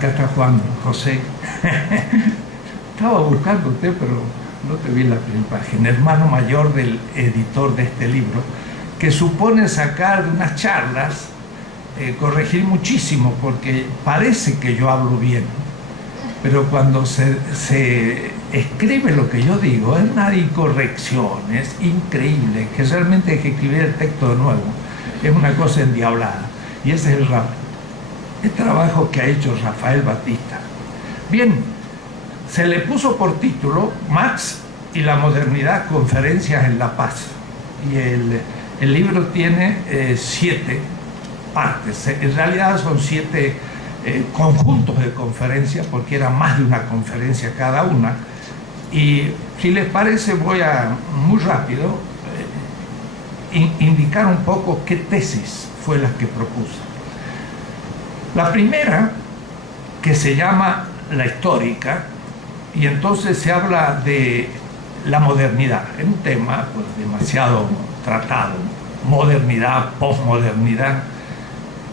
Acá está Juan José. Estaba buscando usted, pero no te vi la primera página. Hermano mayor del editor de este libro, que supone sacar de unas charlas, corregir muchísimo, porque parece que yo hablo bien, pero cuando se escribe lo que yo digo, es una incorrección, es increíble, que realmente hay que escribir el texto de nuevo, es una cosa endiablada. Y ese es el trabajo que ha hecho Rafael Batista. Bien, se le puso por título Marx y la modernidad, conferencias en La Paz. Y el libro tiene 7 partes. En realidad son 7 conjuntos de conferencias, porque era más de una conferencia cada una. Y si les parece, voy a, muy rápido, indicar un poco qué tesis fue la que propuse. La primera, que se llama la histórica, y entonces se habla de la modernidad. Es un tema pues, demasiado tratado, modernidad, posmodernidad,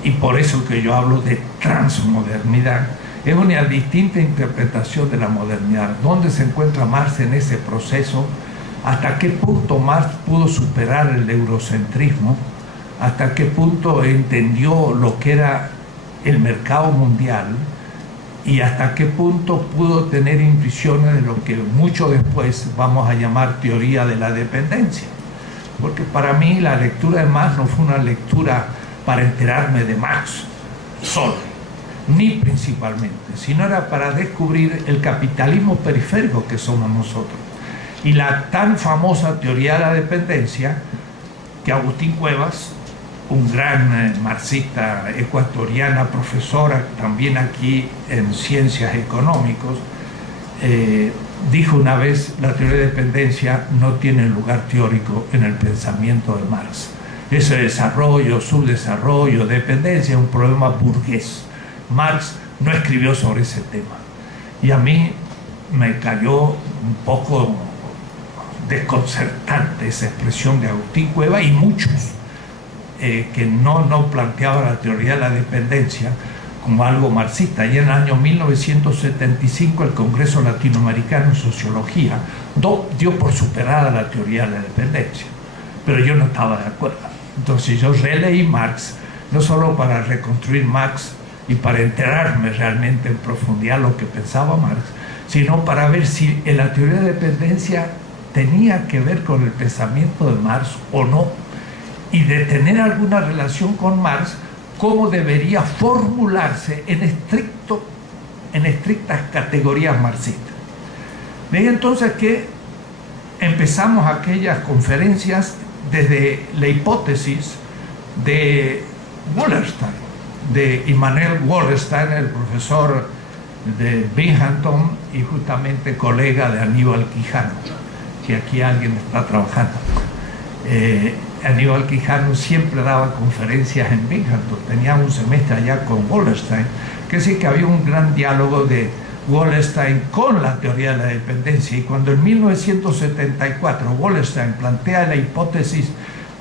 y por eso que yo hablo de transmodernidad. Es una distinta interpretación de la modernidad. ¿Dónde se encuentra Marx en ese proceso? ¿Hasta qué punto Marx pudo superar el eurocentrismo? ¿Hasta qué punto entendió lo que era el mercado mundial? ¿Y hasta qué punto pudo tener intuiciones de lo que mucho después vamos a llamar teoría de la dependencia? Porque para mí la lectura de Marx no fue una lectura para enterarme de Marx solo, ni principalmente, sino era para descubrir el capitalismo periférico que somos nosotros. Y la tan famosa teoría de la dependencia que Agustín Cuevas, un gran marxista ecuatoriana, profesora también aquí en Ciencias Económicas, dijo una vez: la teoría de dependencia no tiene lugar teórico en el pensamiento de Marx. Ese desarrollo, subdesarrollo, dependencia es un problema burgués. Marx no escribió sobre ese tema. Y a mí me cayó un poco desconcertante esa expresión de Agustín Cuevas y muchos que no planteaban la teoría de la dependencia como algo marxista. Y en el año 1975 el Congreso Latinoamericano en Sociología dio por superada la teoría de la dependencia, pero yo no estaba de acuerdo. Entonces yo releí Marx, no solo para reconstruir Marx y para enterarme realmente en profundidad lo que pensaba Marx, sino para ver si en la teoría de dependencia tenía que ver con el pensamiento de Marx o no, y de tener alguna relación con Marx, cómo debería formularse en estrictas categorías marxistas. De entonces que empezamos aquellas conferencias desde la hipótesis de Wallerstein, de Immanuel Wallerstein, el profesor de Binghamton y justamente colega de Aníbal Quijano, que aquí alguien está trabajando. Aníbal Quijano siempre daba conferencias en Binghamton, tenía un semestre allá con Wallerstein, que sí que había un gran diálogo de Wallerstein con la teoría de la dependencia. Y cuando en 1974 Wallerstein plantea la hipótesis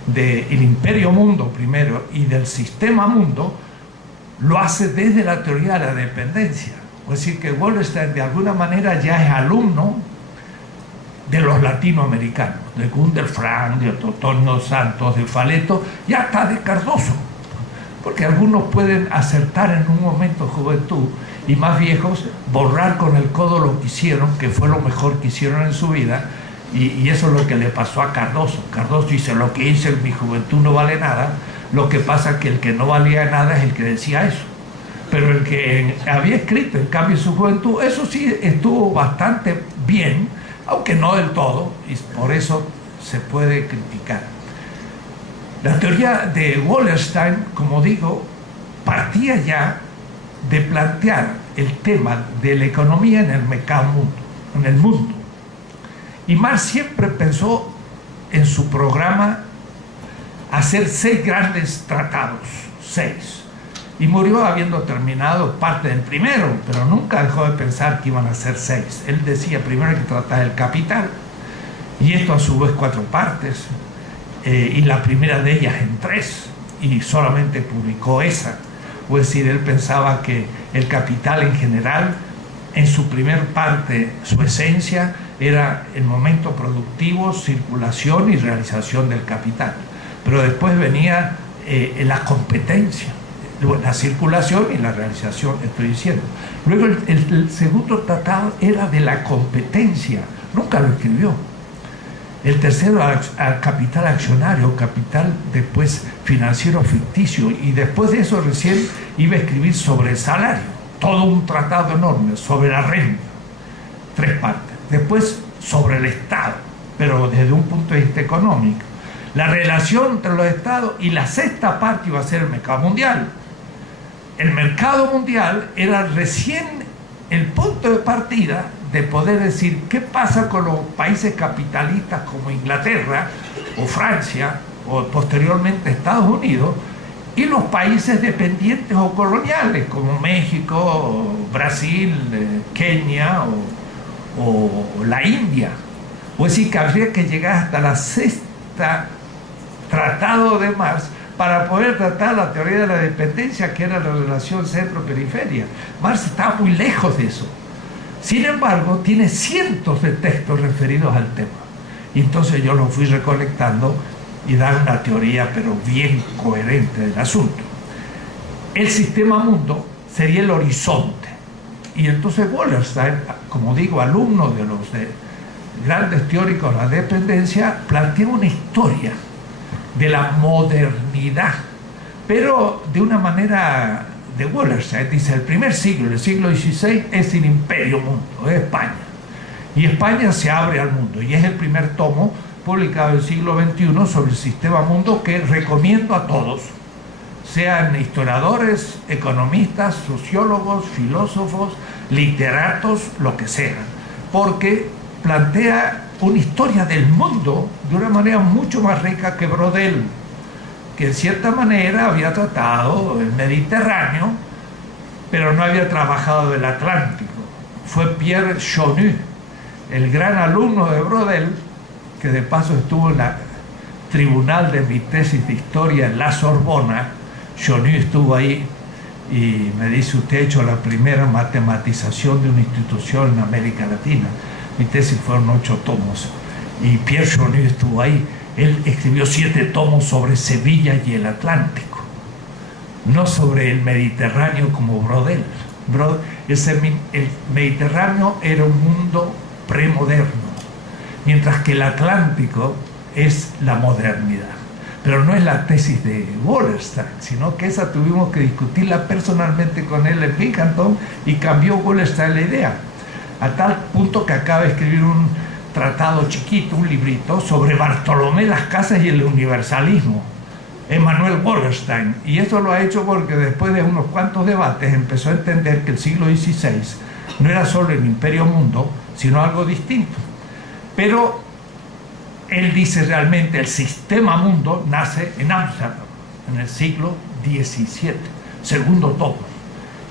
del imperio mundo primero y del sistema mundo, lo hace desde la teoría de la dependencia. Es decir, que Wallerstein de alguna manera ya es alumno de los latinoamericanos, de Gunder Frank, de Totonio Santos, de Faleto, y hasta de Cardoso, porque algunos pueden acertar en un momento de juventud y más viejos borrar con el codo lo que hicieron, que fue lo mejor que hicieron en su vida, y eso es lo que le pasó a Cardoso. Cardoso dice: lo que hice en mi juventud no vale nada. Lo que pasa es que el que no valía nada es el que decía eso, pero el que había escrito en cambio en su juventud, eso sí estuvo bastante bien, aunque no del todo, y por eso se puede criticar. La teoría de Wallerstein, como digo, partía ya de plantear el tema de la economía en el mercado mundo, en el mundo. Y Marx siempre pensó en su programa hacer 6 grandes tratados, 6. Y murió habiendo terminado parte del primero, pero nunca dejó de pensar que iban a ser 6. Él decía: primero hay que tratar el capital, y esto a su vez 4 partes, y la primera de ellas en 3, y solamente publicó esa. Es decir, él pensaba que el capital en general, en su primer parte, su esencia era el momento productivo, circulación y realización del capital. Pero después venía la competencia, la circulación y la realización, estoy diciendo. Luego el segundo tratado era de la competencia, nunca lo escribió. El tercero al capital accionario, capital después financiero ficticio, y después de eso recién iba a escribir sobre el salario, todo un tratado enorme, sobre la renta, 3 partes. Después sobre el Estado, pero desde un punto de vista económico. La relación entre los estados, y la 6ª parte iba a ser el mercado mundial. El mercado mundial era recién el punto de partida de poder decir qué pasa con los países capitalistas como Inglaterra o Francia o posteriormente Estados Unidos y los países dependientes o coloniales como México, Brasil, Kenia o la India. O decir que habría que llegar hasta la 6ª Tratado de Marx para poder tratar la teoría de la dependencia, que era la relación centro-periferia. Marx estaba muy lejos de eso. Sin embargo, tiene cientos de textos referidos al tema. Y entonces yo los fui recolectando y dar una teoría, pero bien coherente del asunto. El sistema mundo sería el horizonte. Y entonces Wallerstein, como digo, alumno de los grandes teóricos de la dependencia, plantea una historia de la modernidad, pero de una manera de Wallerstein. Dice, el primer siglo, el siglo XVI, es el imperio mundo, es España. Y España se abre al mundo, y es el primer tomo publicado en el siglo XXI sobre el sistema mundo, que recomiendo a todos, sean historiadores, economistas, sociólogos, filósofos, literatos, lo que sean, porque plantea una historia del mundo de una manera mucho más rica que Brodel, que en cierta manera había tratado el Mediterráneo, pero no había trabajado el Atlántico. Fue Pierre Chonu, el gran alumno de Brodel, que de paso estuvo en la tribunal de mi tesis de historia en la Sorbona. Chonu estuvo ahí y me dice, usted ha hecho la primera matematización de una institución en América Latina. Mi tesis fueron 8 tomos y Pierre Chonu estuvo ahí. Él escribió 7 tomos sobre Sevilla y el Atlántico, no sobre el Mediterráneo como Brodel. El Mediterráneo era un mundo premoderno, mientras que el Atlántico es la modernidad. Pero no es la tesis de Wallerstein, sino que esa tuvimos que discutirla personalmente con él en Binghamton, y cambió Wallerstein la idea, a tal punto que acaba de escribir un tratado chiquito, un librito, sobre Bartolomé Las Casas y el universalismo, Emanuel Wallerstein. Y eso lo ha hecho porque después de unos cuantos debates empezó a entender que el siglo XVI no era solo el imperio mundo, sino algo distinto. Pero él dice realmente el sistema mundo nace en Ámsterdam, en el siglo XVII, segundo tomo.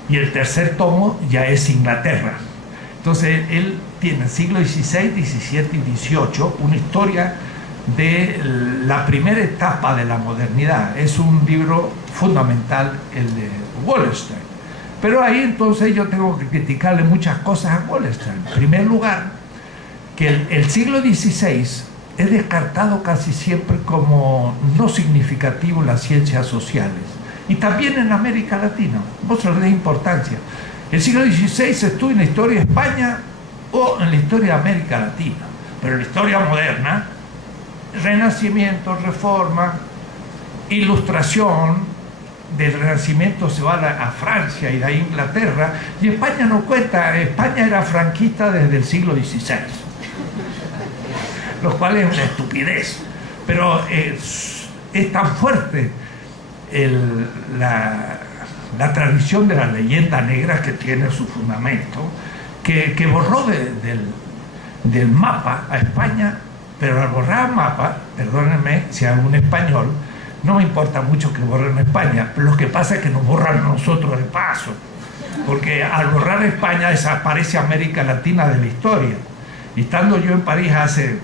Y el tercer tomo ya es Inglaterra. Entonces él tiene el siglo XVI, XVII y XVIII una historia de la primera etapa de la modernidad. Es un libro fundamental, el de Wallerstein. Pero ahí entonces yo tengo que criticarle muchas cosas a Wallerstein. En primer lugar, que el siglo XVI es descartado casi siempre como no significativo en las ciencias sociales. Y también en América Latina, no se le da importancia. El siglo XVI se estudia en la historia de España o en la historia de América Latina, pero en la historia moderna, Renacimiento, Reforma, Ilustración, del Renacimiento se va a Francia y de ahí a Inglaterra, y España no cuenta. España era franquista desde el siglo XVI, lo cual es una estupidez, pero es tan fuerte la tradición de la leyenda negra, que tiene su fundamento, que borró del mapa a España. Pero al borrar el mapa, perdónenme si hago un español, no me importa mucho que borren España, pero lo que pasa es que nos borran a nosotros de paso, porque al borrar España desaparece América Latina de la historia. Y estando yo en París hace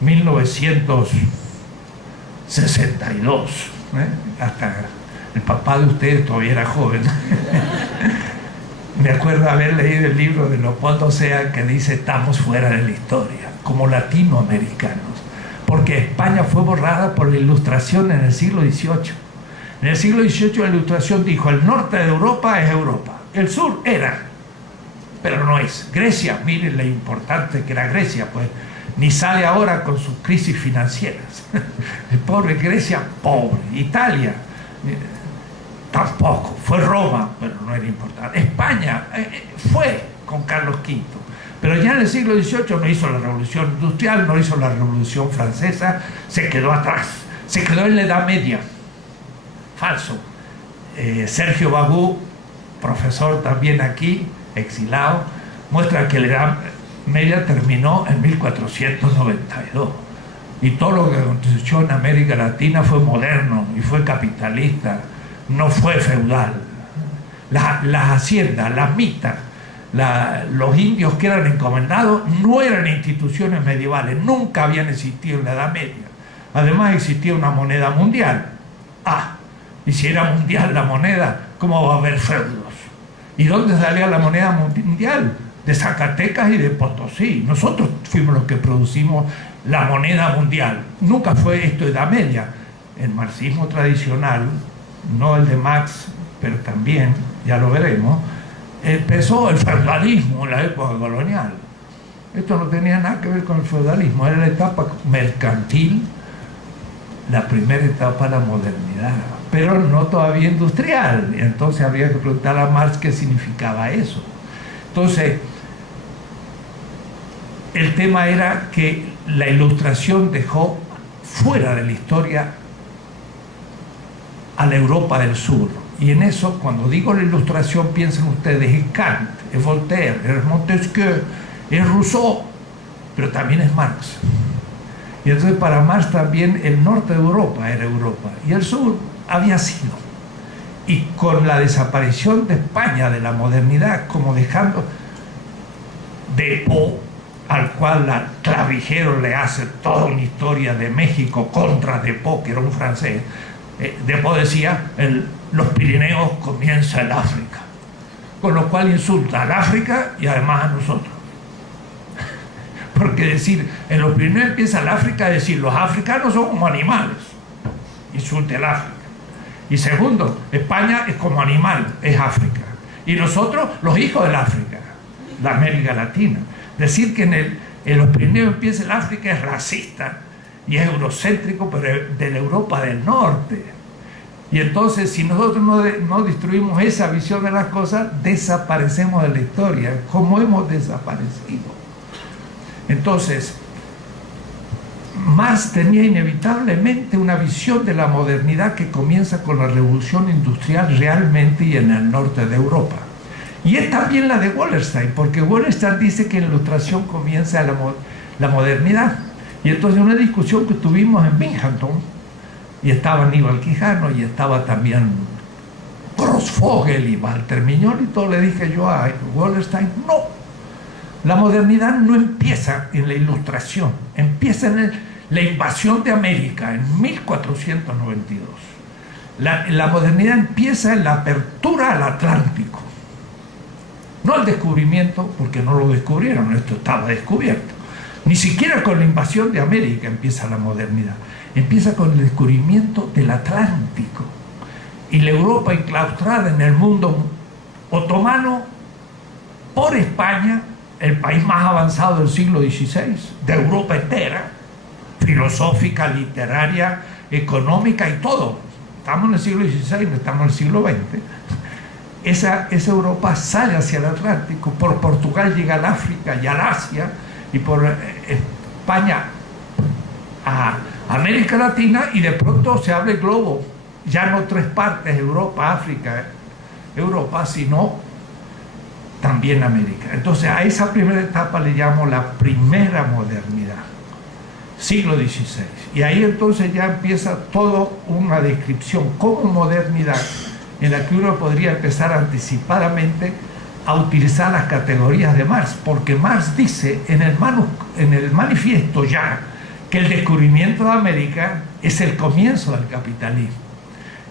1962, hasta el papá de ustedes todavía era joven, me acuerdo haber leído el libro de Leopoldo Sea que dice estamos fuera de la historia, como latinoamericanos, porque España fue borrada por la Ilustración en el siglo XVIII. En el siglo XVIII la Ilustración dijo, el norte de Europa es Europa, el sur era, pero no es. Grecia, miren lo importante que era Grecia, pues ni sale ahora con sus crisis financieras. Pobre Grecia, pobre. Italia, tampoco. Fue Roma, pero no era importante. España fue con Carlos V, pero ya en el siglo XVIII no hizo la revolución industrial, no hizo la revolución francesa, se quedó atrás, se quedó en la Edad Media. Falso. Sergio Bagú, profesor también aquí, exilado, muestra que la Edad Media terminó en 1492 y todo lo que aconteció en América Latina fue moderno y fue capitalista, no fue feudal. Las haciendas, las mitas, los indios que eran encomendados no eran instituciones medievales, nunca habían existido en la Edad Media. Además existía una moneda mundial. Y si era mundial la moneda, ¿cómo va a haber feudos? ¿Y dónde salía la moneda mundial? De Zacatecas y de Potosí. Nosotros fuimos los que producimos la moneda mundial. Nunca fue esto Edad Media. El marxismo tradicional, no el de Marx, pero también, ya lo veremos, empezó el feudalismo en la época colonial. Esto no tenía nada que ver con el feudalismo, era la etapa mercantil, la primera etapa de la modernidad, pero no todavía industrial. Entonces habría que preguntar a Marx qué significaba eso. Entonces, el tema era que la Ilustración dejó fuera de la historia a la Europa del Sur. Y en eso, cuando digo la Ilustración, piensen ustedes, es Kant, es Voltaire, es Montesquieu, es Rousseau, pero también es Marx. Y entonces para Marx también el norte de Europa era Europa y el sur había sido. Y con la desaparición de España de la modernidad, como dejando Depot, al cual la Clavijero le hace toda una historia de México contra Depot, que era un francés. Depot decía, los Pirineos comienza el África, con lo cual insulta al África y además a nosotros. Porque decir, en los Pirineos empieza el África, decir, los africanos son como animales, insulte el África. Y segundo, España es como animal, es África. Y nosotros, los hijos del África, la América Latina. Decir que en los Pirineos empieza el África es racista y es eurocéntrico, pero de la Europa del Norte. Y entonces, si nosotros no destruimos esa visión de las cosas, desaparecemos de la historia, como hemos desaparecido. Entonces, Marx tenía inevitablemente una visión de la modernidad que comienza con la revolución industrial realmente y en el norte de Europa. Y es también la de Wallerstein, porque Wallerstein dice que en la Ilustración comienza la modernidad. Y entonces una discusión que tuvimos en Binghamton, y estaba Aníbal Quijano, y estaba también Grossfogel y Walter Miñón, y todo le dije yo a Wallerstein, no. La modernidad no empieza en la Ilustración, empieza en la invasión de América en 1492. La modernidad empieza en la apertura al Atlántico. No el descubrimiento, porque no lo descubrieron, esto estaba descubierto. Ni siquiera con la invasión de América empieza la modernidad. Empieza con el descubrimiento del Atlántico. Y la Europa enclaustrada en el mundo otomano por España, el país más avanzado del siglo XVI, de Europa entera, filosófica, literaria, económica y todo. Estamos en el siglo XVI, no estamos en el siglo XX. Esa Europa sale hacia el Atlántico, por Portugal llega al África y al Asia, y por España a América Latina, y de pronto se abre el globo, ya no tres partes, Europa, África, Europa, sino también América. Entonces a esa primera etapa le llamo la primera modernidad, siglo XVI. Y ahí entonces ya empieza toda una descripción como modernidad, en la que uno podría empezar anticipadamente a utilizar las categorías de Marx, porque Marx dice en el manifiesto ya que el descubrimiento de América es el comienzo del capitalismo.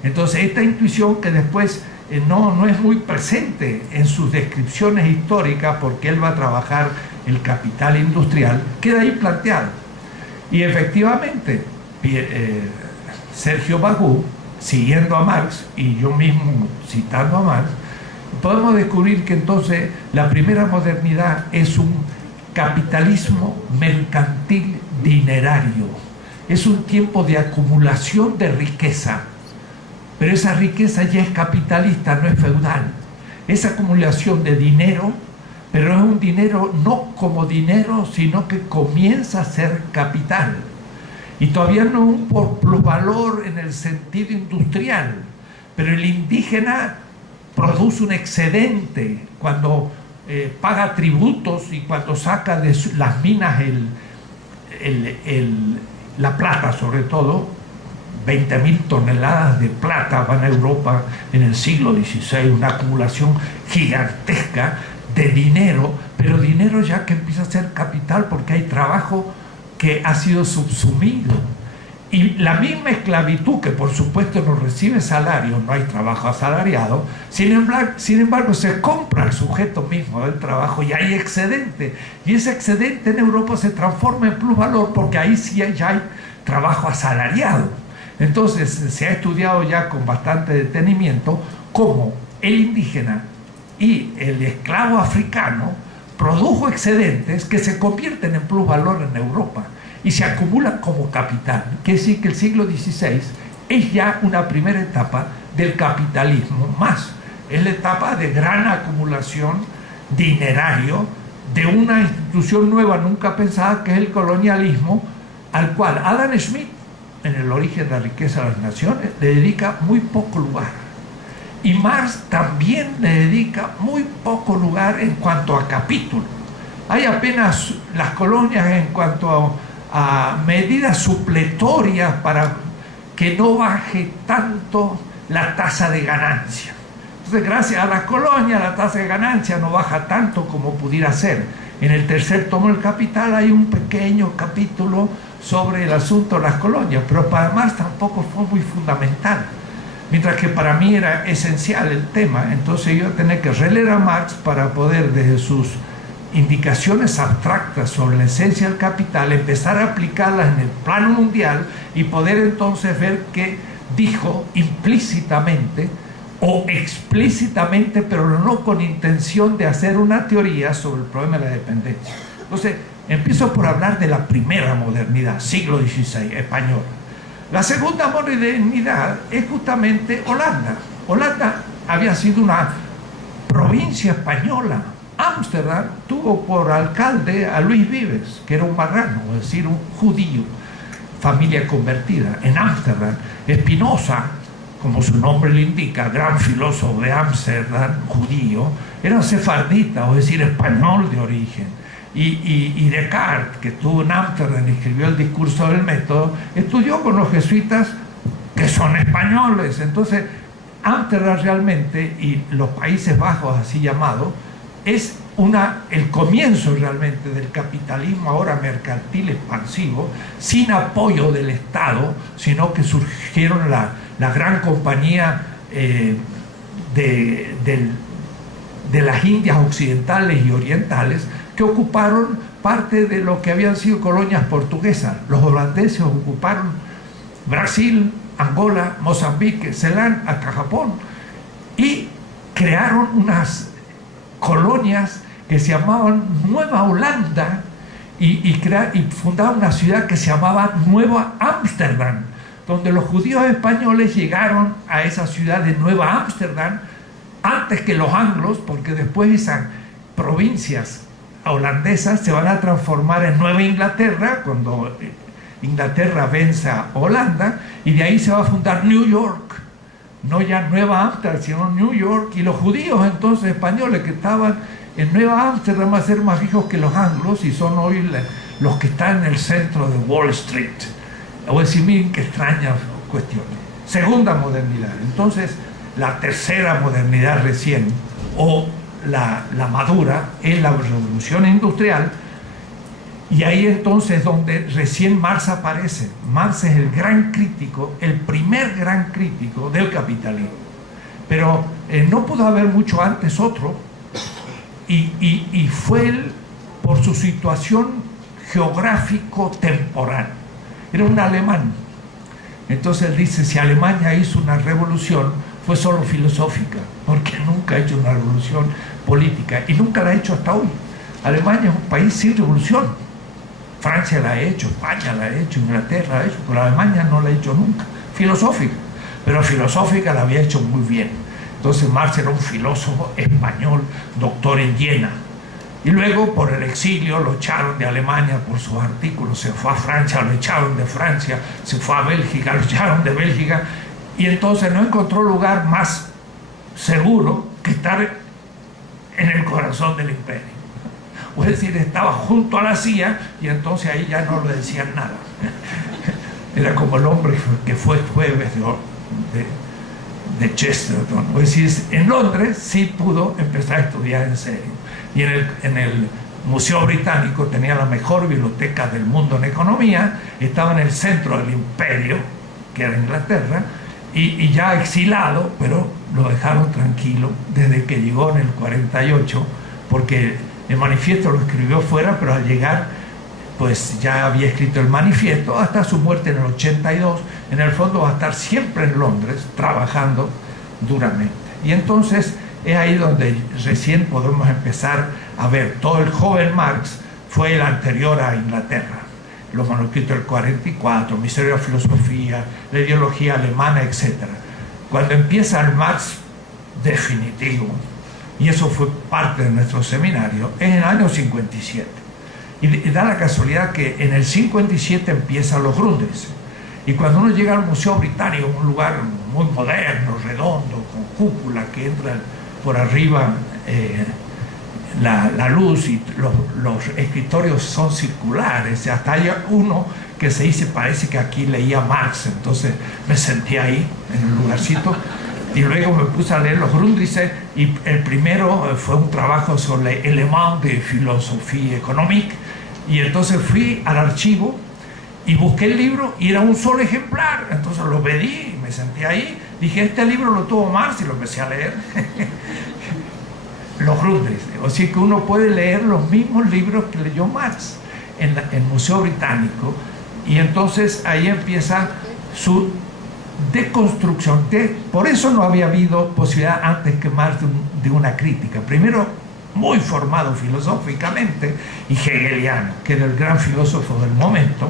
Entonces esta intuición que después no es muy presente en sus descripciones históricas, porque él va a trabajar el capital industrial, queda ahí planteado. Y efectivamente, Sergio Bagú, siguiendo a Marx, y yo mismo citando a Marx, podemos descubrir que entonces la primera modernidad es un capitalismo mercantil dinerario. Es un tiempo de acumulación de riqueza, pero esa riqueza ya es capitalista, no es feudal. Esa acumulación de dinero, pero es un dinero no como dinero, sino que comienza a ser capital. Y todavía no un plusvalor en el sentido industrial, pero el indígena produce un excedente cuando paga tributos y cuando saca de las minas la plata, sobre todo. 20.000 toneladas de plata van a Europa en el siglo XVI, una acumulación gigantesca de dinero, pero dinero ya que empieza a ser capital porque hay trabajo que ha sido subsumido. Y la misma esclavitud, que por supuesto no recibe salario, no hay trabajo asalariado, sin embargo se compra el sujeto mismo del trabajo y hay excedente. Y ese excedente en Europa se transforma en plusvalor porque ahí sí ya hay trabajo asalariado. Entonces se ha estudiado ya con bastante detenimiento cómo el indígena y el esclavo africano produjo excedentes que se convierten en plusvalor en Europa y se acumulan como capital. Quiere decir que el siglo XVI es ya una primera etapa del capitalismo más. Es la etapa de gran acumulación dinerario de una institución nueva, nunca pensada, que es el colonialismo, al cual Adam Smith, en El origen de la riqueza de las naciones, le dedica muy poco lugar. Y Marx también le dedica muy poco lugar en cuanto a capítulo. Hay apenas las colonias en cuanto a medidas supletorias para que no baje tanto la tasa de ganancia. Entonces, gracias a las colonias, la tasa de ganancia no baja tanto como pudiera ser. En el tercer tomo del Capital hay un pequeño capítulo sobre el asunto de las colonias, pero para Marx tampoco fue muy fundamental, mientras que para mí era esencial el tema. Entonces yo tenía que releer a Marx para poder, desde sus indicaciones abstractas sobre la esencia del capital, empezar a aplicarlas en el plano mundial y poder entonces ver qué dijo implícitamente o explícitamente, pero no con intención de hacer una teoría sobre el problema de la dependencia. Entonces, empiezo por hablar de la primera modernidad, siglo XVI, española. La segunda modernidad es justamente Holanda. Holanda había sido una provincia española. Ámsterdam tuvo por alcalde a Luis Vives, que era un marrano, es decir, un judío, familia convertida. En Ámsterdam, Spinoza, como su nombre lo indica, gran filósofo de Ámsterdam, judío, era sefardita, es decir, español de origen. Y Descartes, que estuvo en Ámsterdam y escribió el discurso del método, estudió con los jesuitas que son españoles. Entonces, Ámsterdam realmente, y los Países Bajos así llamados, es el comienzo realmente del capitalismo ahora mercantil expansivo, sin apoyo del Estado, sino que surgieron la gran compañía de las Indias occidentales y orientales, que ocuparon parte de lo que habían sido colonias portuguesas. Los holandeses ocuparon Brasil, Angola, Mozambique, Ceilán, hasta Japón, y crearon unas colonias que se llamaban Nueva Holanda y fundaron una ciudad que se llamaba Nueva Ámsterdam, donde los judíos españoles llegaron a esa ciudad de Nueva Ámsterdam antes que los anglos, porque después esas provincias holandesas se van a transformar en Nueva Inglaterra cuando Inglaterra vence a Holanda, y de ahí se va a fundar New York, no ya Nueva Ámsterdam, sino New York. Y los judíos entonces españoles que estaban en Nueva Ámsterdam van a ser más ricos que los anglos y son hoy los que están en el centro de Wall Street. O decir, miren qué extrañas cuestiones. Segunda modernidad. Entonces, la tercera modernidad recién, o la madura, es la revolución industrial, y ahí entonces donde recién Marx aparece. Marx es el gran crítico, el primer gran crítico del capitalismo. Pero No pudo haber mucho antes otro, y fue él por su situación geográfico-temporal. Era un alemán. Entonces él dice, si Alemania hizo una revolución, fue solo filosófica, porque nunca ha hecho una revolución política, y nunca la ha hecho hasta hoy. Alemania es un país sin revolución. Francia la ha hecho, España la ha hecho, Inglaterra la ha hecho, pero Alemania no la ha hecho nunca. Filosófica, pero filosófica la había hecho muy bien. Entonces Marx era un filósofo español, doctor en Jena. Y luego, por el exilio, lo echaron de Alemania por sus artículos. Se fue a Francia, lo echaron de Francia. Se fue a Bélgica, lo echaron de Bélgica. Y entonces no encontró lugar más seguro que estar en el corazón del imperio. Es decir, estaba junto a la CIA, y entonces ahí ya no le decían nada. Era como el hombre que fue jueves de Chesterton. Es decir, en Londres sí pudo empezar a estudiar en serio. Y en el Museo Británico tenía la mejor biblioteca del mundo en economía, estaba en el centro del imperio, que era Inglaterra, y ya exilado, pero lo dejaron tranquilo desde que llegó en el 48, porque el manifiesto lo escribió fuera, pero al llegar, pues ya había escrito el manifiesto hasta su muerte en el 82. En el fondo va a estar siempre en Londres, trabajando duramente. Y entonces es ahí donde recién podemos empezar a ver. Todo el joven Marx fue el anterior a Inglaterra. Los manuscritos del 44, Misterio de la Filosofía, la ideología alemana, etc. Cuando empieza el Marx definitivo, y eso fue parte de nuestro seminario, en el año 57. Y da la casualidad que en el 57 empiezan los Grundrisse. Y cuando uno llega al Museo Británico, un lugar muy moderno, redondo, con cúpula, que entra por arriba la luz, y los escritorios son circulares, hasta hay uno que se dice, parece que aquí leía Marx. Entonces me senté ahí, en el lugarcito, y luego me puse a leer los Grundrisse, y el primero fue un trabajo sobre Éléments de Philosophie Économique, y entonces fui al archivo y busqué el libro, y era un solo ejemplar. Entonces lo pedí, me senté ahí, dije, este libro lo tuvo Marx, y lo empecé a leer. Los Grundrisse. O sea que uno puede leer los mismos libros que leyó Marx en el Museo Británico, y entonces ahí empieza su deconstrucción. Por eso no había habido posibilidad antes que Marx de una crítica. Primero, muy formado filosóficamente y hegeliano, que era el gran filósofo del momento,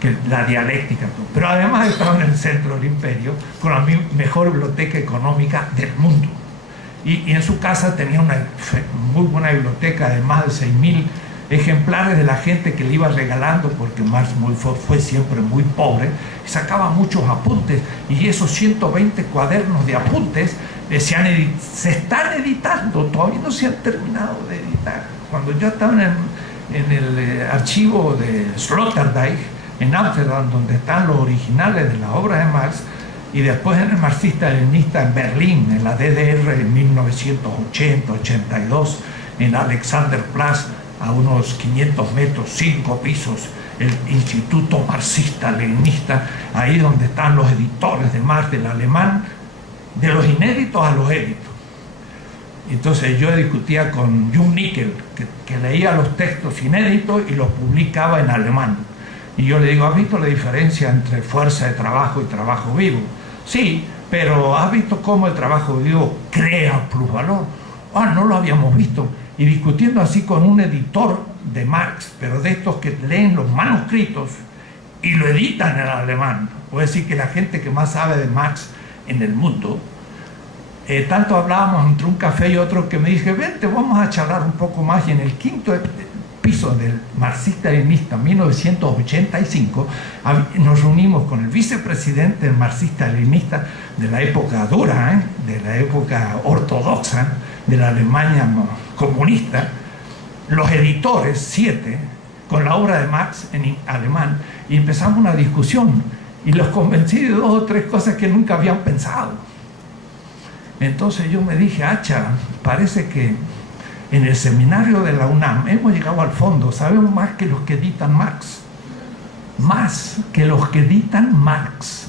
que la dialéctica, pero además estaba en el centro del imperio con la mejor biblioteca económica del mundo, y en su casa tenía una muy buena biblioteca de más de 6.000 ejemplares de la gente que le iba regalando, porque Marx fue siempre muy pobre, y sacaba muchos apuntes, y esos 120 cuadernos de apuntes se están editando, todavía no se han terminado de editar. Cuando yo estaba en el archivo de Sloterdijk, en Ámsterdam, donde están los originales de las obras de Marx, y después en el marxista-leninista en Berlín, en la DDR en 1980-82, en Alexanderplatz, a unos 500 metros, 5 pisos, el Instituto Marxista-Leninista, ahí donde están los editores de Marx, del alemán, de los inéditos a los éditos. Entonces yo discutía con Jung Nickel, que leía los textos inéditos y los publicaba en alemán. Y yo le digo, ¿has visto la diferencia entre fuerza de trabajo y trabajo vivo? Sí, pero ¿has visto cómo el trabajo vivo crea plusvalor? Ah, no lo habíamos visto. Y discutiendo así con un editor de Marx, pero de estos que leen los manuscritos y lo editan en alemán. Puede decir que la gente que más sabe de Marx en el mundo, tanto hablábamos entre un café y otro, que me dije, vente, vamos a charlar un poco más. Y en el quinto piso del marxista-leninista 1985 nos reunimos con el vicepresidente del marxista-leninista de la época dura, de la época ortodoxa de la Alemania comunista, los editores, 7, con la obra de Marx en alemán, y empezamos una discusión, y los convencí de 2 o 3 cosas que nunca habían pensado. Entonces yo me dije, hacha, parece que en el seminario de la UNAM hemos llegado al fondo, sabemos más que los que editan Marx, más que los que editan Marx.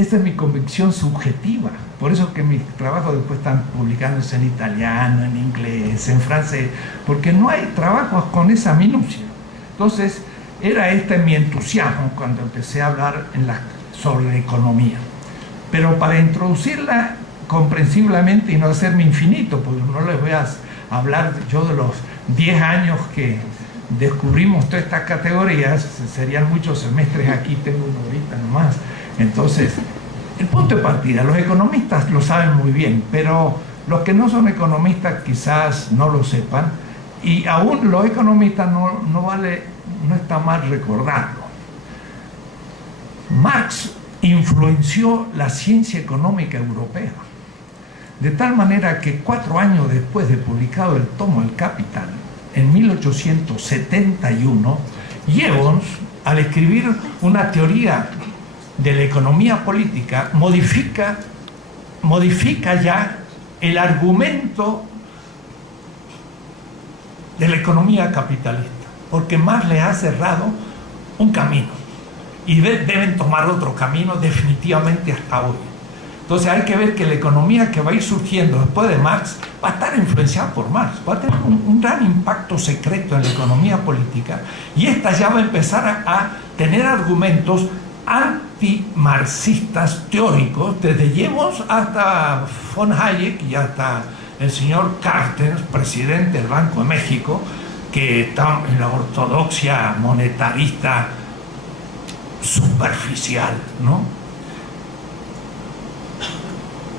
esta es mi convicción subjetiva. Por eso que mis trabajos después están publicándose en italiano, en inglés, en francés, porque no hay trabajos con esa minucia. Entonces, era este mi entusiasmo cuando empecé a hablar sobre economía. Pero para introducirla comprensiblemente y no hacerme infinito, porque no les voy a hablar yo de los 10 años que descubrimos todas estas categorías, serían muchos semestres, aquí tengo uno ahorita nomás. Entonces, el punto de partida, los economistas lo saben muy bien, pero los que no son economistas quizás no lo sepan, y aún los economistas no está mal recordarlo. Marx influenció la ciencia económica europea, de tal manera que 4 años después de publicado el tomo El Capital, en 1871, Jevons, al escribir una teoría de la economía política, modifica ya el argumento de la economía capitalista, porque Marx le ha cerrado un camino y deben tomar otro camino definitivamente hasta hoy. Entonces hay que ver que la economía que va a ir surgiendo después de Marx va a estar influenciada por Marx, va a tener un gran impacto secreto en la economía política, y esta ya va a empezar a tener argumentos antimarxistas teóricos, desde Jevons hasta von Hayek y hasta el señor Carstens, presidente del Banco de México, que está en la ortodoxia monetarista superficial, ¿no?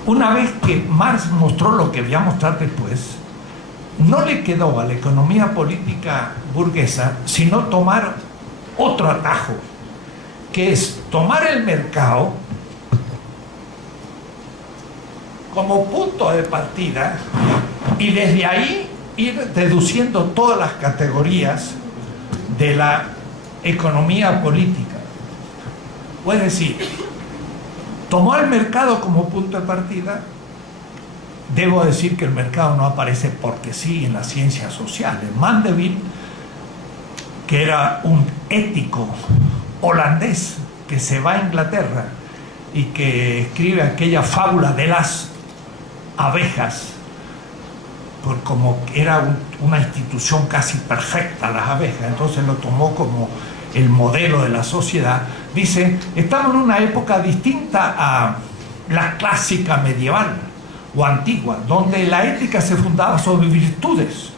Una vez que Marx mostró lo que voy a mostrar después, no le quedó a la economía política burguesa sino tomar otro atajo, que es tomar el mercado como punto de partida y desde ahí ir deduciendo todas las categorías de la economía política. Es decir, tomó el mercado como punto de partida. Debo decir que el mercado no aparece porque sí en las ciencias sociales. Mandeville, que era un ético holandés que se va a Inglaterra y que escribe aquella fábula de las abejas, como era una institución casi perfecta, las abejas, entonces lo tomó como el modelo de la sociedad. Dice, estamos en una época distinta a la clásica medieval o antigua, donde la ética se fundaba sobre virtudes,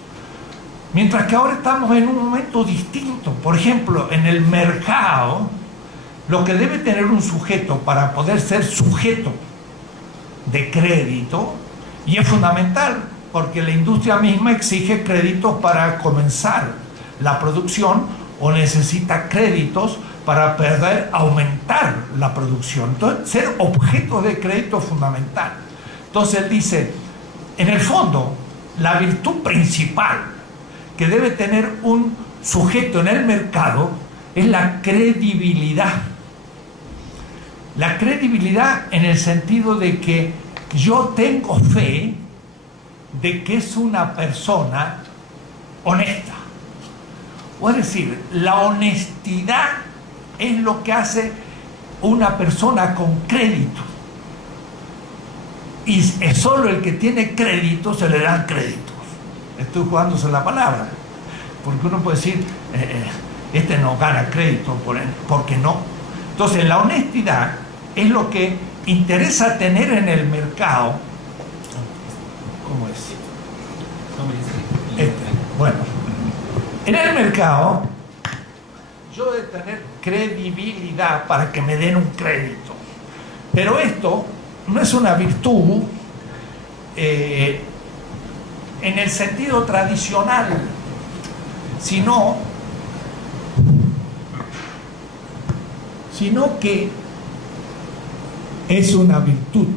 mientras que ahora estamos en un momento distinto. Por ejemplo, en el mercado, lo que debe tener un sujeto para poder ser sujeto de crédito, y es fundamental, porque la industria misma exige créditos para comenzar la producción o necesita créditos para poder aumentar la producción. Entonces, ser objeto de crédito es fundamental. Entonces él dice, en el fondo, la virtud principal que debe tener un sujeto en el mercado es la credibilidad. La credibilidad en el sentido de que yo tengo fe de que es una persona honesta. O es decir, la honestidad es lo que hace una persona con crédito. Y es solo el que tiene crédito se le dan créditos. Estoy jugándose la palabra, porque uno puede decir, este no gana crédito, porque no. Entonces la honestidad es lo que interesa tener en el mercado. ¿Cómo es? Bueno, en el mercado yo debo tener credibilidad para que me den un crédito, pero esto no es una virtud en el sentido tradicional, sino que es una virtud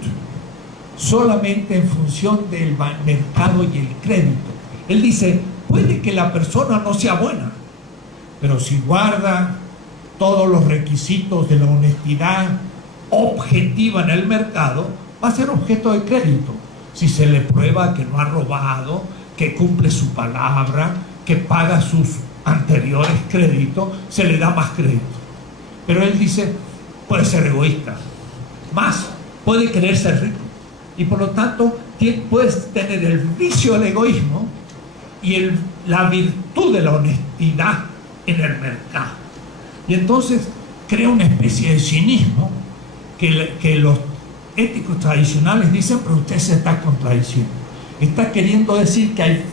solamente en función del mercado y el crédito. Él dice, puede que la persona no sea buena, pero si guarda todos los requisitos de la honestidad objetiva en el mercado, va a ser objeto de crédito. Si se le prueba que no ha robado, que cumple su palabra, que paga sus anteriores créditos, se le da más crédito. Pero él dice, puede ser egoísta, más puede querer ser rico. Y por lo tanto, puedes tener el vicio del egoísmo y la virtud de la honestidad en el mercado. Y entonces crea una especie de cinismo que los éticos tradicionales dicen, pero usted se está contradiciendo. Está queriendo decir que hay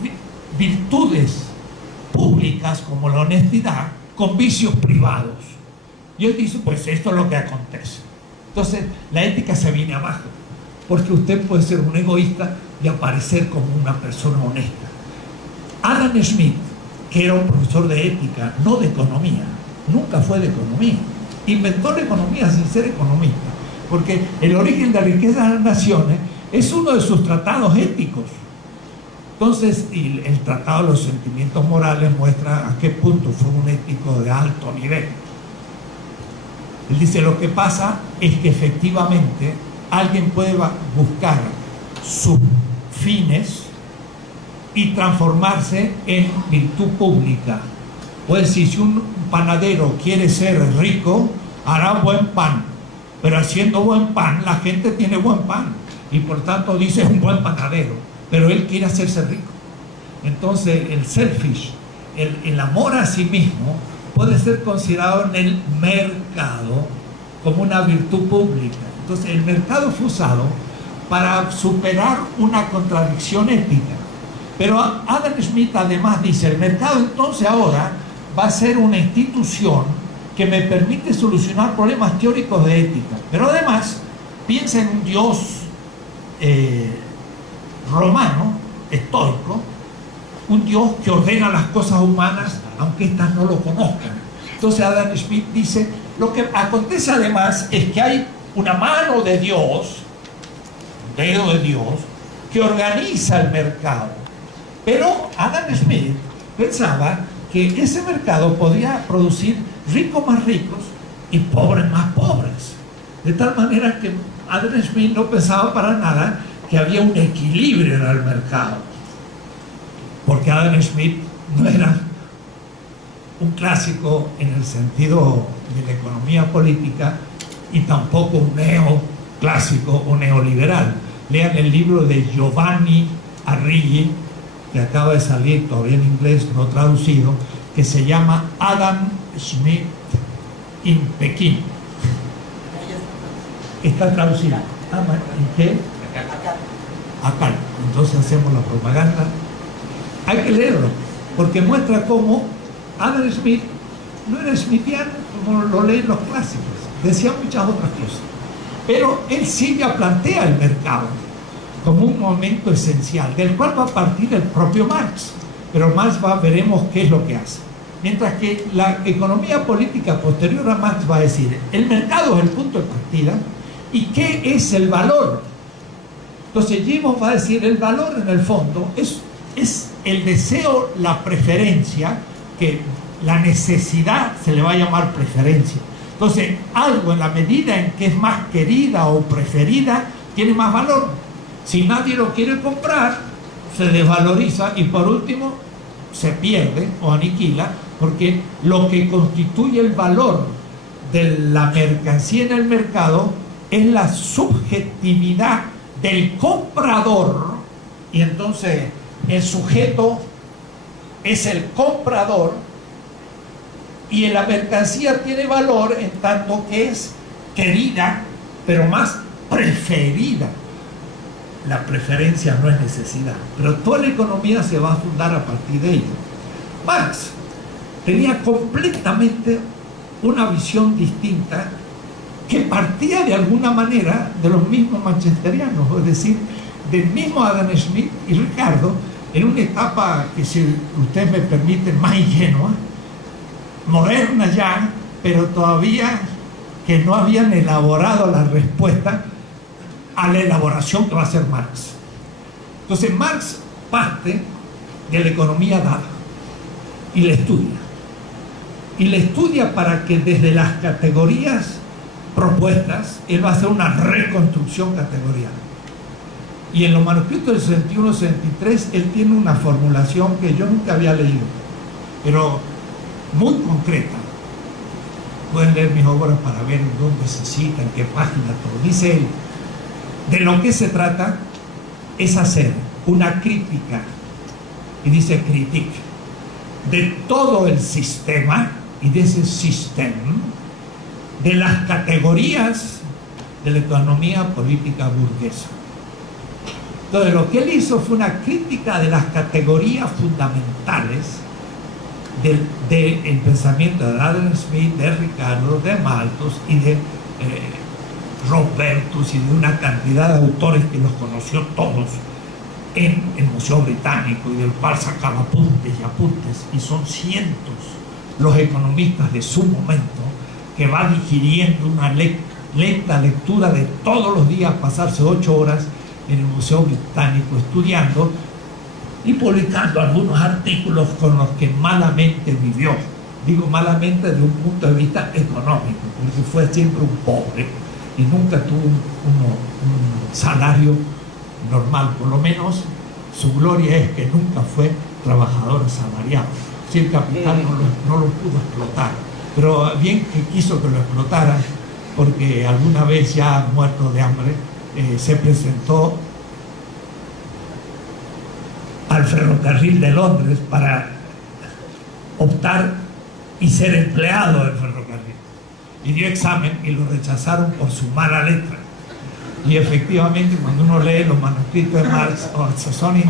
virtudes públicas como la honestidad con vicios privados. Y él dice, pues esto es lo que acontece. Entonces la ética se viene abajo, porque usted puede ser un egoísta y aparecer como una persona honesta. Adam Smith, que era un profesor de ética, no de economía, nunca fue de economía, inventó la economía sin ser economista, porque el origen de la riqueza de las naciones es uno de sus tratados éticos. Entonces, el Tratado de los Sentimientos Morales muestra a qué punto fue un ético de alto nivel. Él dice, lo que pasa es que efectivamente alguien puede buscar sus fines y transformarse en virtud pública. O decir, si un panadero quiere ser rico, hará buen pan, pero haciendo buen pan, la gente tiene buen pan, y por tanto dice, es un buen panadero, pero él quiere hacerse rico. Entonces el selfish, el amor a sí mismo, puede ser considerado en el mercado como una virtud pública. Entonces el mercado fue usado para superar una contradicción ética. Pero Adam Smith además dice, el mercado entonces ahora va a ser una institución que me permite solucionar problemas teóricos de ética. Pero además piensa en un Dios romano, estoico, un Dios que ordena las cosas humanas aunque éstas no lo conozcan. Entonces Adam Smith dice, lo que acontece además es que hay una mano de Dios, un dedo de Dios, que organiza el mercado. Pero Adam Smith pensaba que ese mercado podía producir ricos más ricos y pobres más pobres. De tal manera que Adam Smith no pensaba para nada que había un equilibrio en el mercado. Porque Adam Smith no era un clásico en el sentido de la economía política y tampoco un neoclásico o neoliberal. Lean el libro de Giovanni Arrighi, que acaba de salir todavía en inglés, no traducido, que se llama Adam Smith in Pekín. Está traducido. ¿En qué? Acá. Entonces hacemos la propaganda. Hay que leerlo, porque muestra cómo Adam Smith no era smithiano como lo leen los clásicos, decía muchas otras cosas, pero él sí ya plantea el mercado como un momento esencial, del cual va a partir el propio Marx, pero Marx veremos qué es lo que hace. Mientras que la economía política posterior a Marx va a decir, el mercado es el punto de partida, ¿y qué es el valor? Entonces Gibbons va a decir, el valor en el fondo es el deseo, la preferencia, que la necesidad se le va a llamar preferencia. Entonces, algo en la medida en que es más querida o preferida, tiene más valor. Si nadie lo quiere comprar, se desvaloriza y por último se pierde o aniquila, porque lo que constituye el valor de la mercancía en el mercado es la subjetividad del comprador, y entonces el sujeto es el comprador y la mercancía tiene valor en tanto que es querida, pero más preferida. La preferencia no es necesidad, pero toda la economía se va a fundar a partir de ello. Marx tenía completamente una visión distinta que partía de alguna manera de los mismos manchesterianos, es decir, del mismo Adam Smith y Ricardo, en una etapa que, si ustedes me permiten, más ingenua, moderna ya, pero todavía que no habían elaborado la respuesta a la elaboración que va a hacer Marx. Entonces Marx parte de la economía dada y la estudia. Y la estudia para que desde las categorías propuestas, él va a hacer una reconstrucción categorial. Y en los manuscritos del 61-63 él tiene una formulación que yo nunca había leído, pero muy concreta. pueden leer mis obras para ver en dónde se cita, en qué página, todo. Dice él, de lo que se trata es hacer una crítica, y dice critique, de todo el sistema y de ese sistema, de las categorías de la economía política burguesa. Entonces, lo que él hizo fue una crítica de las categorías fundamentales del pensamiento de Adam Smith, de Ricardo, de Malthus y de Robertus y de una cantidad de autores que los conoció todos en el Museo Británico y del cual sacaba apuntes y apuntes, y son cientos los economistas de su momento que va digiriendo una lenta lectura de todos los días, pasarse 8 horas en el Museo Británico estudiando y publicando algunos artículos con los que malamente vivió. Digo malamente desde un punto de vista económico, porque fue siempre un pobre y nunca tuvo un salario normal. Por lo menos su gloria es que nunca fue trabajador asalariado. Si el capital no lo pudo explotar, pero bien que quiso que lo explotara, porque alguna vez ya muerto de hambre se presentó al ferrocarril de Londres para optar y ser empleado del ferrocarril, y dio examen y lo rechazaron por su mala letra. Y efectivamente, cuando uno lee los manuscritos de Marx, son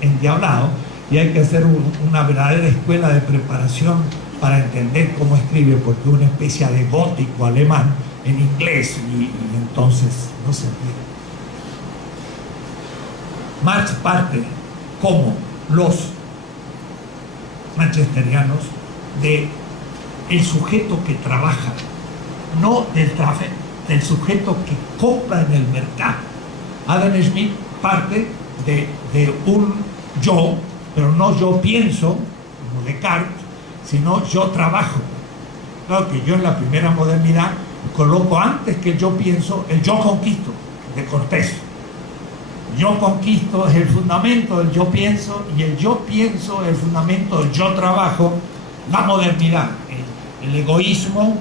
endiablados, y hay que hacer una verdadera escuela de preparación para entender cómo escribe, porque es una especie de gótico alemán en inglés, y entonces no se entiende. Marx parte, como los manchesterianos, de el sujeto que trabaja, no del sujeto que compra en el mercado. Adam Smith parte de un yo, pero no yo pienso, como Descartes, sino yo trabajo. Claro que yo en la primera modernidad coloco antes que el yo pienso, el yo conquisto, de Cortés. Yo conquisto es el fundamento del yo pienso, y el yo pienso es el fundamento del yo trabajo. La modernidad, el egoísmo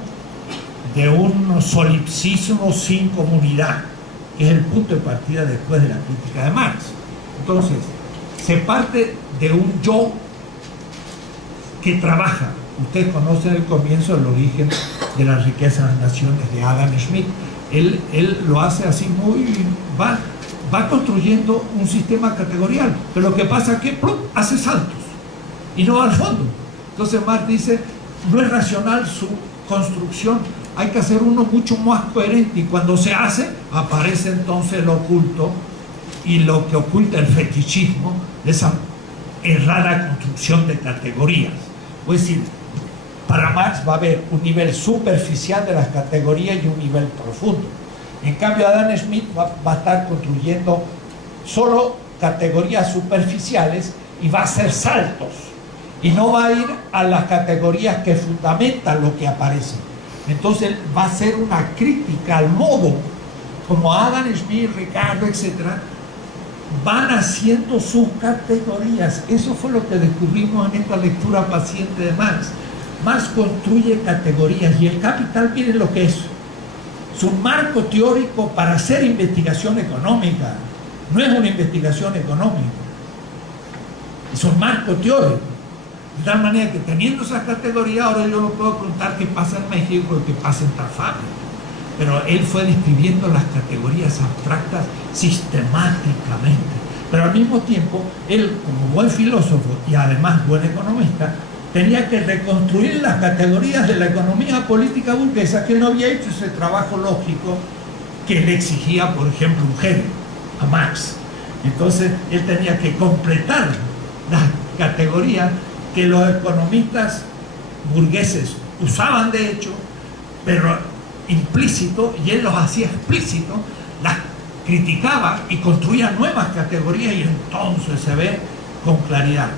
de un solipsismo sin comunidad, que es el punto de partida después de la crítica de Marx. Entonces, se parte de un yo que trabaja. Usted conoce el comienzo, el origen de la riqueza de las naciones de Adam Smith. Él lo hace así muy... Va construyendo un sistema categorial, pero lo que pasa es que hace saltos y no va al fondo. Entonces Marx dice, no es racional su construcción, hay que hacer uno mucho más coherente, y cuando se hace, aparece entonces lo oculto, y lo que oculta el fetichismo de esa errada construcción de categorías. Es decir, para Marx va a haber un nivel superficial de las categorías y un nivel profundo. En cambio, Adam Smith va a estar construyendo solo categorías superficiales y va a hacer saltos, y no va a ir a las categorías que fundamentan lo que aparece. Entonces va a ser una crítica al modo como Adam Smith, Ricardo, etcétera, van haciendo sus categorías. Eso fue lo que descubrimos en esta lectura paciente de Marx. Marx construye categorías, y el Capital, miren lo que es. Es un marco teórico para hacer investigación económica. No es una investigación económica, es un marco teórico. De tal manera que, teniendo esas categorías, ahora yo no puedo contar qué pasa en México y qué pasa en Trafalgar. Pero él fue describiendo las categorías abstractas sistemáticamente. Pero al mismo tiempo, él, como buen filósofo y además buen economista, tenía que reconstruir las categorías de la economía política burguesa, que no había hecho ese trabajo lógico que le exigía, por ejemplo, un genio, a Marx. Entonces, él tenía que completar las categorías que los economistas burgueses usaban de hecho, pero implícito, y él los hacía explícito, las criticaba y construía nuevas categorías, y entonces se ve con claridad.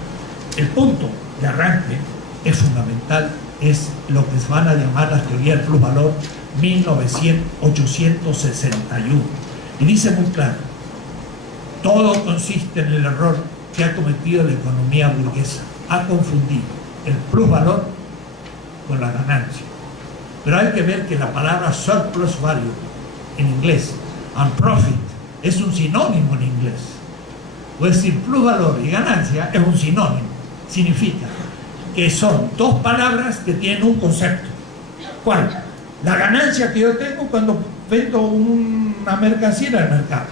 El punto de arranque es fundamental, es lo que se van a llamar las teorías del plusvalor 1861, y dice muy claro: todo consiste en el error que ha cometido la economía burguesa. Ha confundido el plusvalor con la ganancia. Pero hay que ver que la palabra surplus value en inglés and profit es un sinónimo en inglés. Es decir, plusvalor y ganancia es un sinónimo. Significa que son dos palabras que tienen un concepto. ¿Cuál? La ganancia que yo tengo cuando vendo una mercancía en el mercado.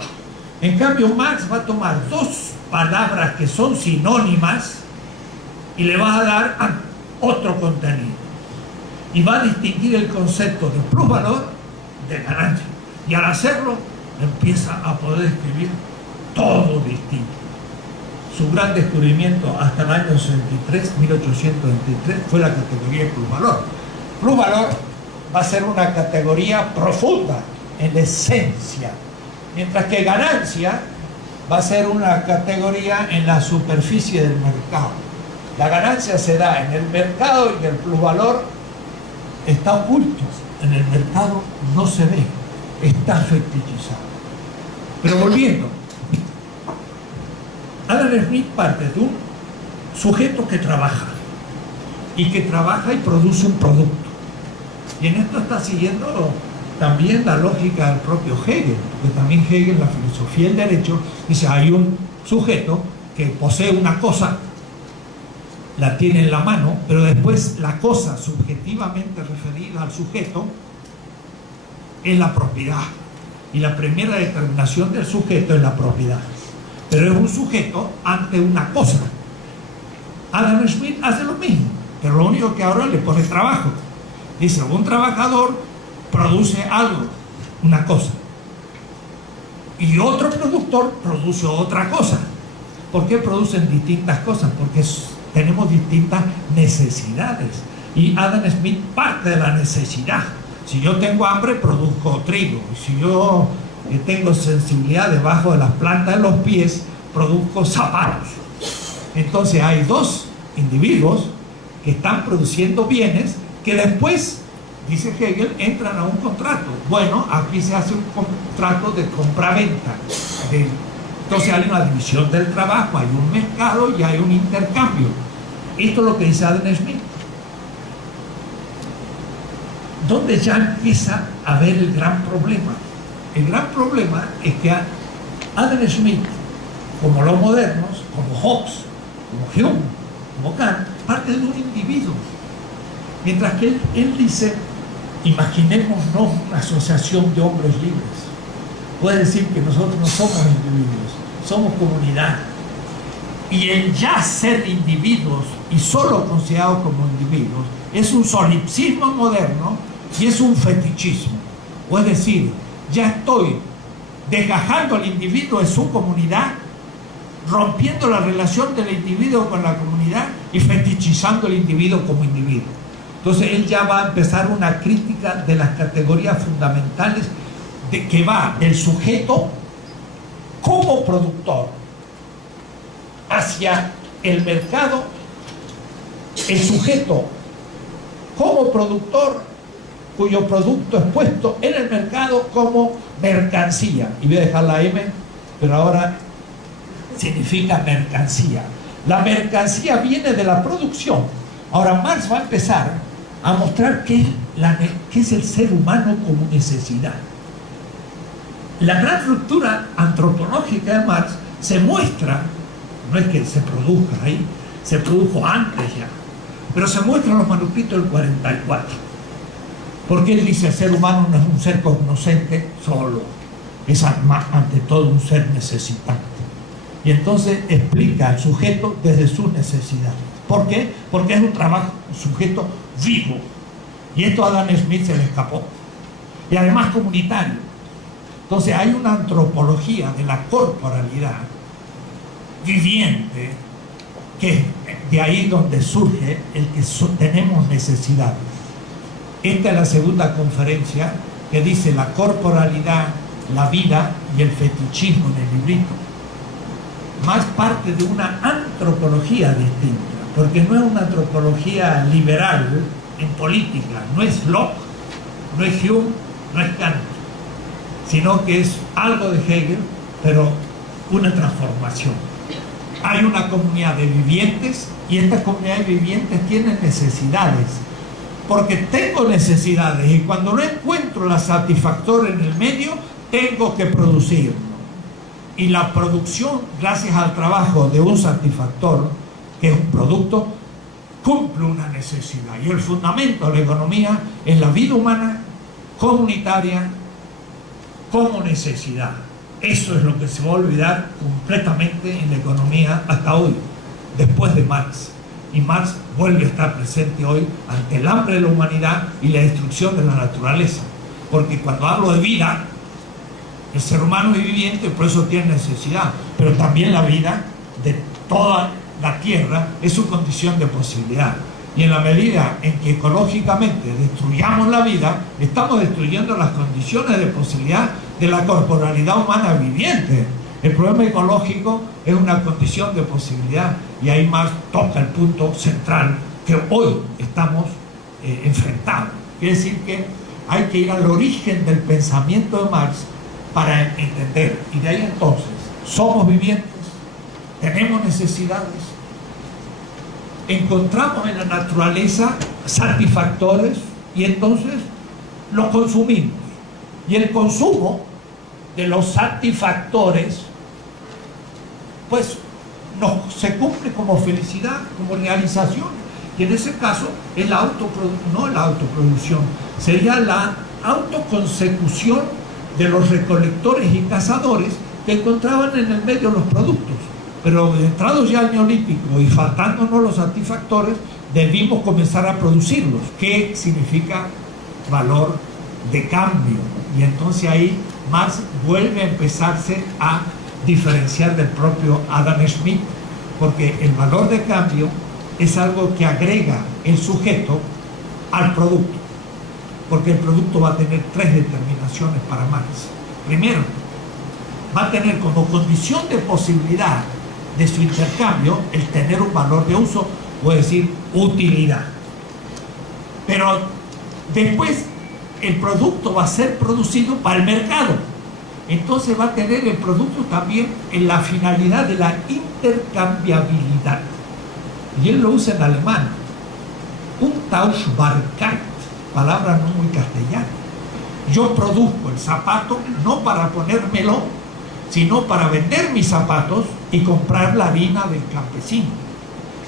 En cambio, Marx va a tomar dos palabras que son sinónimas y le va a dar otro contenido. Y va a distinguir el concepto de plusvalor de ganancia. Y al hacerlo, empieza a poder escribir todo distinto. Su gran descubrimiento hasta el año 1823, fue la categoría de plusvalor. Plusvalor va a ser una categoría profunda en la esencia, mientras que ganancia va a ser una categoría en la superficie del mercado. La ganancia se da en el mercado y el plusvalor está oculto. En el mercado no se ve, está fetichizado. Pero volviendo, Adam Smith parte de un sujeto que trabaja y produce un producto. Y en esto está siguiendo también la lógica del propio Hegel, porque también Hegel, la filosofía del derecho, dice, hay un sujeto que posee una cosa, la tiene en la mano, pero después la cosa subjetivamente referida al sujeto es la propiedad. Y la primera determinación del sujeto es la propiedad. Pero es un sujeto ante una cosa. Adam Smith hace lo mismo, pero lo único que ahora le pone trabajo. Dice, un trabajador produce algo, una cosa. Y otro productor produce otra cosa. ¿Por qué producen distintas cosas? Porque tenemos distintas necesidades. Y Adam Smith parte de la necesidad. Si yo tengo hambre, produzco trigo. Si yo tengo sensibilidad debajo de las plantas de los pies, produzco zapatos. Entonces hay dos individuos que están produciendo bienes que después, dice Hegel, entran a un contrato. Bueno, aquí se hace un contrato de compra-venta. Entonces hay una división del trabajo, hay un mercado y hay un intercambio. Esto es lo que dice Adam Smith. Donde ya empieza a ver el gran problema. El gran problema es que Adam Smith, como los modernos, como Hobbes, como Hume, como Kant, parte de un individuo. Mientras que él dice, imaginémonos una asociación de hombres libres. Puede decir que nosotros no somos individuos, somos comunidad. Y el ya ser individuos y solo considerados como individuos es un solipsismo moderno y es un fetichismo. O es decir, ya estoy desgajando al individuo de su comunidad, rompiendo la relación del individuo con la comunidad y fetichizando al individuo como individuo. Entonces él ya va a empezar una crítica de las categorías fundamentales que va del sujeto como productor hacia el mercado, el sujeto como productor cuyo producto es puesto en el mercado como mercancía. Y voy a dejar la M, pero ahora significa mercancía. La mercancía viene de la producción. Ahora Marx va a empezar a mostrar qué es el ser humano como necesidad. La gran ruptura antropológica de Marx se muestra, no es que se produzca ahí, se produjo antes ya, pero se muestra en los manuscritos del 44. Porque él dice, el ser humano no es un ser cognoscente solo, es ante todo un ser necesitante. Y entonces explica al sujeto desde sus necesidades. ¿Por qué? Porque es un sujeto vivo. Y esto a Adam Smith se le escapó. Y además comunitario. Entonces hay una antropología de la corporalidad viviente, que es de ahí donde surge el que tenemos necesidades. Esta es la segunda conferencia que dice la corporalidad, la vida y el fetichismo en el librito. Más parte de una antropología distinta, porque no es una antropología liberal en política, no es Locke, no es Hume, no es Kant, sino que es algo de Hegel, pero una transformación. Hay una comunidad de vivientes y estas comunidades vivientes tienen necesidades, porque tengo necesidades y cuando no encuentro la satisfactoria en el medio, tengo que producir. Y la producción, gracias al trabajo de un satisfactor, que es un producto, cumple una necesidad. Y el fundamento de la economía es la vida humana comunitaria como necesidad. Eso es lo que se va a olvidar completamente en la economía hasta hoy, después de Marx. Y Marx vuelve a estar presente hoy ante el hambre de la humanidad y la destrucción de la naturaleza. Porque cuando hablo de vida, el ser humano es viviente, por eso tiene necesidad, pero también la vida de toda la tierra es su condición de posibilidad. Y en la medida en que ecológicamente destruyamos la vida, estamos destruyendo las condiciones de posibilidad de la corporalidad humana viviente. El problema ecológico es una condición de posibilidad, y ahí Marx toca el punto central que hoy estamos enfrentados. Quiere decir que hay que ir al origen del pensamiento de Marx para entender, y de ahí entonces somos vivientes, tenemos necesidades, encontramos en la naturaleza satisfactores y entonces los consumimos, y el consumo de los satisfactores pues se cumple como felicidad, como realización, y en ese caso es la no la autoproducción, sería la autoconsecución de los recolectores y cazadores que encontraban en el medio los productos. Pero entrados ya al neolítico y faltándonos los satisfactores, debimos comenzar a producirlos. ¿Qué significa valor de cambio? Y entonces ahí Marx vuelve a empezarse a diferenciar del propio Adam Smith, porque el valor de cambio es algo que agrega el sujeto al producto, porque el producto va a tener tres determinaciones para Marx. Primero, va a tener como condición de posibilidad de su intercambio el tener un valor de uso, o decir, utilidad. Pero después el producto va a ser producido para el mercado. Entonces va a tener el producto también en la finalidad de la intercambiabilidad. Y él lo usa en alemán. Untauschbarkeit, palabra no muy castellana. Yo produzco el zapato no para ponérmelo, sino para vender mis zapatos y comprar la harina del campesino.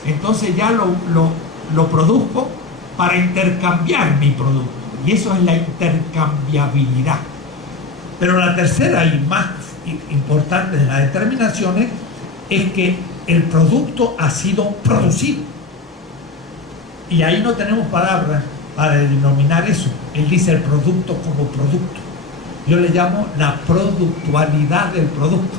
Entonces ya lo produzco para intercambiar mi producto. Y eso es la intercambiabilidad. Pero la tercera y más importante de las determinaciones es que el producto ha sido producido. Y ahí no tenemos palabras para denominar eso. Él dice el producto como producto. Yo le llamo la productualidad del producto.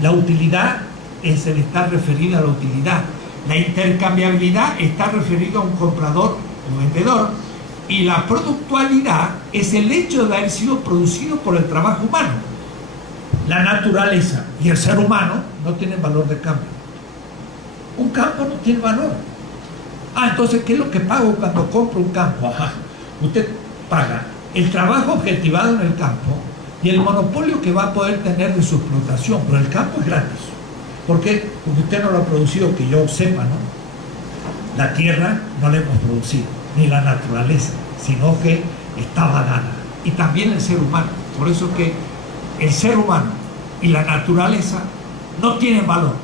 La utilidad es el estar referido a la utilidad. La intercambiabilidad está referido a un comprador o vendedor. Y la productualidad es el hecho de haber sido producido por el trabajo humano. La naturaleza y el ser humano no tienen valor de cambio. Un campo no tiene valor. Entonces, ¿qué es lo que pago cuando compro un campo? Usted paga el trabajo objetivado en el campo y el monopolio que va a poder tener de su explotación, pero el campo es gratis. ¿Por qué? Porque usted no lo ha producido, que yo sepa, ¿no? La tierra no la hemos producido, ni la naturaleza, sino que estaba dada. Y también el ser humano. Por eso que el ser humano y la naturaleza no tienen valor.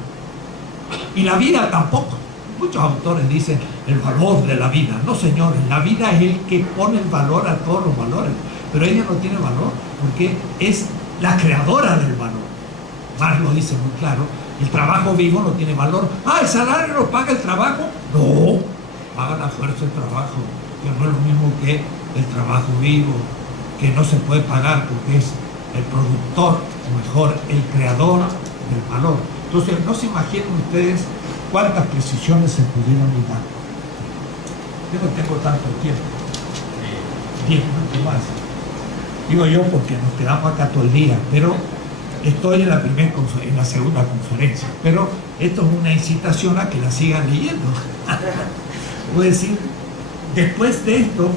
Y la vida tampoco. Muchos autores dicen el valor de la vida. No, señores, la vida es el que pone el valor a todos los valores. Pero ella no tiene valor porque es la creadora del valor. Marx lo dice muy claro. El trabajo vivo no tiene valor. ¿El salario lo paga el trabajo? No, paga la fuerza del trabajo, que no es lo mismo que el trabajo vivo, que no se puede pagar porque es el productor, o mejor, el creador del valor. Entonces, no se imaginen ustedes cuántas precisiones se pudieron dar. Yo no tengo tanto tiempo, 10 minutos más. Digo yo porque nos quedamos acá todo el día, pero estoy en la segunda conferencia, pero esto es una incitación a que la sigan leyendo. Voy a decir, después de esto,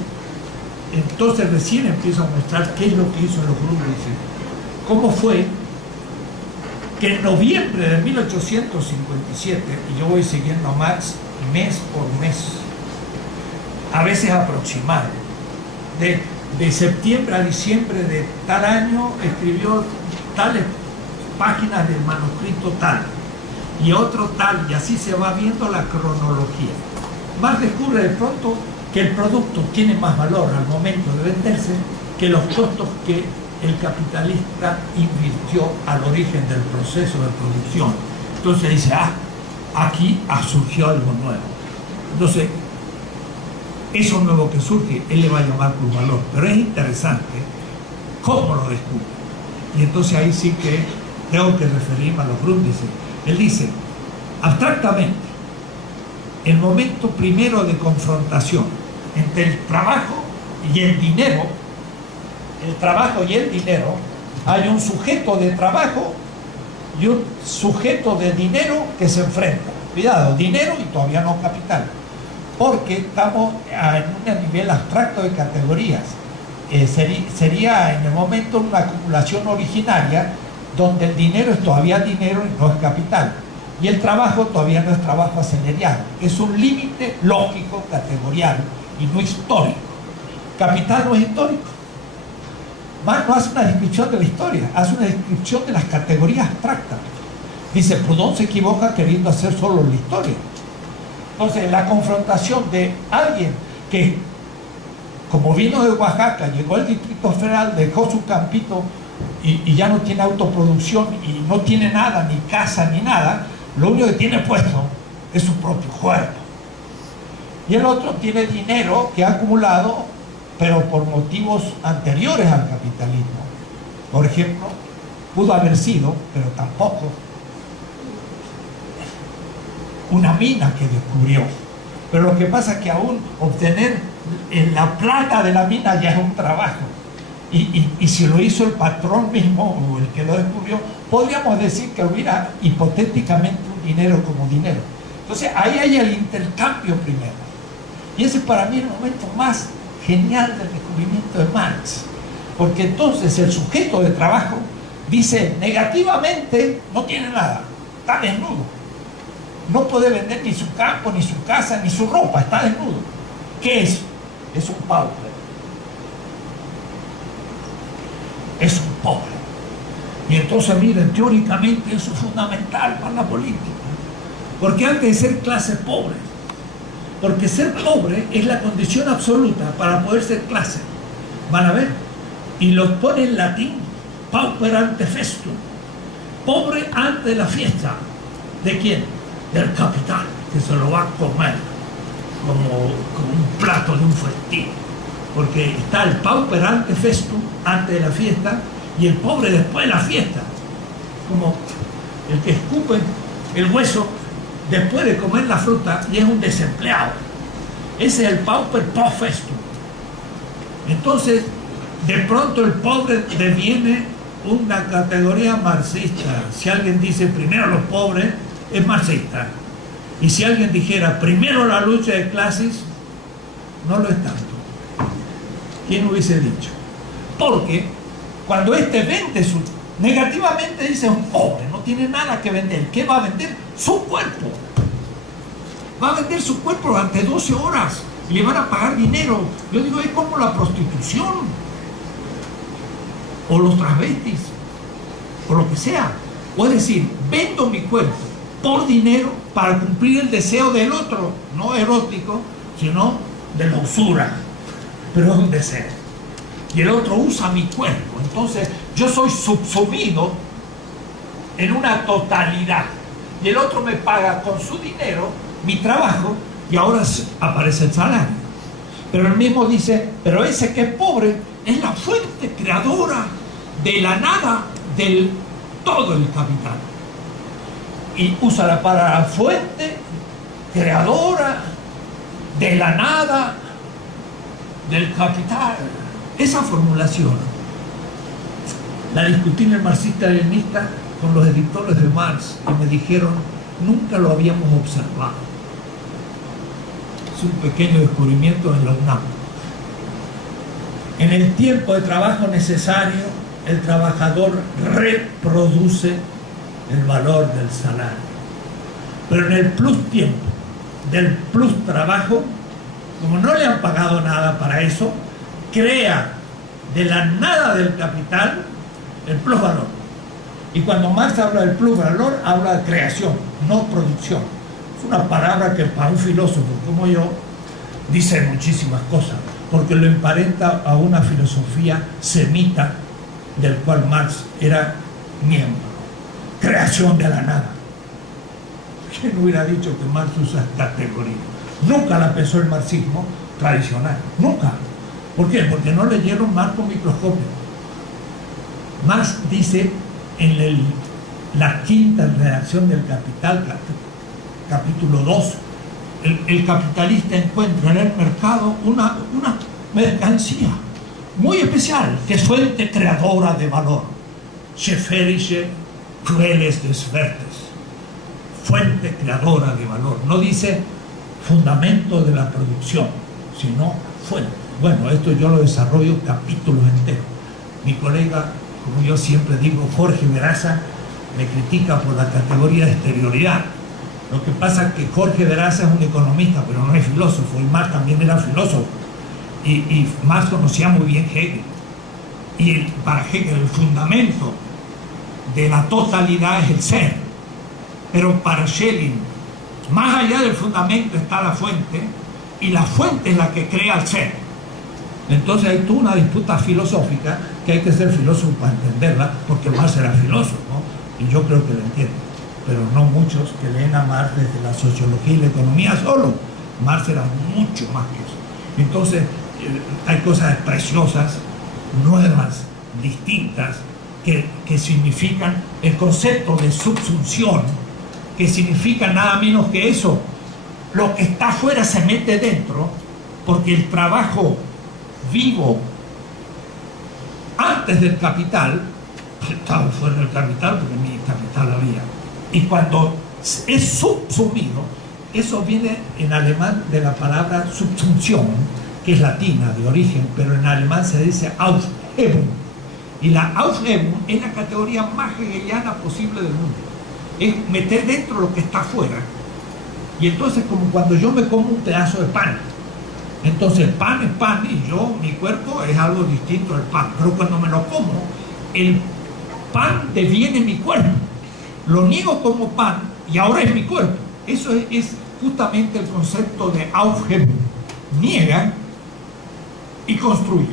entonces recién empiezo a mostrar qué es lo que hizo en los grupos. Dice, cómo fue que en noviembre de 1857, y yo voy siguiendo a Marx mes por mes, a veces aproximado. De septiembre a diciembre de tal año escribió tales páginas del manuscrito tal, y otro tal, y así se va viendo la cronología. Más descubre de pronto que el producto tiene más valor al momento de venderse que los costos que el capitalista invirtió al origen del proceso de producción. Entonces dice, aquí surgió algo nuevo. Entonces, eso nuevo que surge, él le va a llamar plusvalor, pero es interesante cómo lo descubre. Y entonces ahí sí que tengo que referirme a los Grundrisse. Él dice, abstractamente, el momento primero de confrontación entre el trabajo y el dinero, hay un sujeto de trabajo y un sujeto de dinero que se enfrentan. Cuidado, dinero y todavía no capital, porque estamos en un nivel abstracto de categorías. Sería en el momento una acumulación originaria donde el dinero es todavía dinero y no es capital, y el trabajo todavía no es trabajo asalariado. Es un límite lógico, categorial y no histórico. Capital no es histórico. Marx no hace una descripción de la historia, hace una descripción de las categorías abstractas. Dice, Proudhon se equivoca queriendo hacer solo la historia. Entonces, la confrontación de alguien que, como vino de Oaxaca, llegó al Distrito Federal, dejó su campito y ya no tiene autoproducción y no tiene nada, ni casa, ni nada, lo único que tiene puesto es su propio cuerpo. Y el otro tiene dinero que ha acumulado, pero por motivos anteriores al capitalismo. Por ejemplo, pudo haber sido, pero tampoco, una mina que descubrió. Pero lo que pasa es que aún obtener la plata de la mina ya es un trabajo. Y si lo hizo el patrón mismo o el que lo descubrió, podríamos decir que hubiera hipotéticamente un dinero como dinero. Entonces ahí hay el intercambio primero. Y ese para mí es el momento más genial del descubrimiento de Marx. Porque entonces el sujeto de trabajo dice negativamente no tiene nada, está desnudo. No puede vender ni su campo, ni su casa, ni su ropa, está desnudo. ¿Qué es? Es un pauper. Es un pobre. Y entonces miren, teóricamente eso es fundamental para la política. Porque antes de ser clase pobre, porque ser pobre es la condición absoluta para poder ser clase. Van a ver. Y lo pone en latín, pauper ante festum. Pobre antes de la fiesta. ¿De quién? Del capital, que se lo va a comer como un plato de un festín. Porque está el pauper ante festum, antes de la fiesta, y el pobre después de la fiesta. Como el que escupe el hueso después de comer la fruta y es un desempleado. Ese es el pauper post festum. Entonces, de pronto el pobre deviene una categoría marxista. Si alguien dice primero los pobres, es marxista. Y si alguien dijera primero la lucha de clases, no lo es tanto. ¿Quién hubiese dicho? Porque cuando vende negativamente dice un pobre, no tiene nada que vender. ¿Qué va a vender? Su cuerpo. Va a vender su cuerpo durante 12 horas y le van a pagar dinero. Yo digo, es como la prostitución o los travestis o lo que sea. O es decir, vendo mi cuerpo por dinero para cumplir el deseo del otro, no erótico, sino de la usura, pero es un deseo. Y el otro usa mi cuerpo. Entonces yo soy subsumido en una totalidad. Y el otro me paga con su dinero mi trabajo y ahora aparece el salario. Pero él mismo dice, pero ese que es pobre es la fuente creadora de la nada del todo el capital. Y usa la palabra fuente creadora de la nada del capital. Esa formulación la discutí en el marxista-leninista con los editores de Marx y me dijeron, nunca lo habíamos observado. Es un pequeño descubrimiento en la UNAM. En el tiempo de trabajo necesario, el trabajador reproduce el valor del salario. Pero en el plus tiempo del plus trabajo, como no le han pagado nada para eso, crea de la nada del capital el plusvalor. Y cuando Marx habla del plusvalor, habla de creación, no producción. Es una palabra que para un filósofo como yo dice muchísimas cosas, porque lo emparenta a una filosofía semita del cual Marx era miembro. Creación de la nada. ¿Quién hubiera dicho que Marx usa esta categoría? Nunca la pensó el marxismo tradicional, nunca. ¿Por qué? Porque no leyeron Marx con microscopio. Marx dice en la quinta redacción del Capital, capítulo 2, el capitalista encuentra en el mercado una mercancía muy especial, que es fuente creadora de valor. Gefährliche Quelle des Wertes. Fuente creadora de valor. No dice fundamento de la producción, sino fuente. Bueno, esto yo lo desarrollo capítulos enteros. Mi colega, como yo siempre digo, Jorge Veraza, me critica por la categoría de exterioridad. Lo que pasa es que Jorge Veraza es un economista, pero no es filósofo, y Marx también era filósofo. Y Marx conocía muy bien Hegel. Y para Hegel el fundamento de la totalidad es el ser. Pero para Schelling, más allá del fundamento está la fuente, y la fuente es la que crea el ser. Entonces hay toda una disputa filosófica que hay que ser filósofo para entenderla, porque Marx era filósofo, ¿no? Y yo creo que lo entiendo, pero no muchos que leen a Marx desde la sociología y la economía solo. Marx era mucho más que eso. Entonces hay cosas preciosas, nuevas, distintas, que significan el concepto de subsunción, que significa nada menos que eso. Lo que está afuera se mete dentro, porque el trabajo vivo antes del capital estaba fuera del capital, porque ni capital había, y cuando es subsumido, eso viene en alemán de la palabra subsunción, que es latina de origen, pero en alemán se dice Aufhebung, y la Aufhebung es la categoría más hegeliana posible del mundo. Es meter dentro lo que está afuera. Y entonces, como cuando yo me como un pedazo de pan, entonces el pan es pan y yo, mi cuerpo es algo distinto al pan, pero cuando me lo como, el pan deviene mi cuerpo, lo niego como pan y ahora es mi cuerpo. Eso es justamente el concepto de Aufhebung. Niega y construye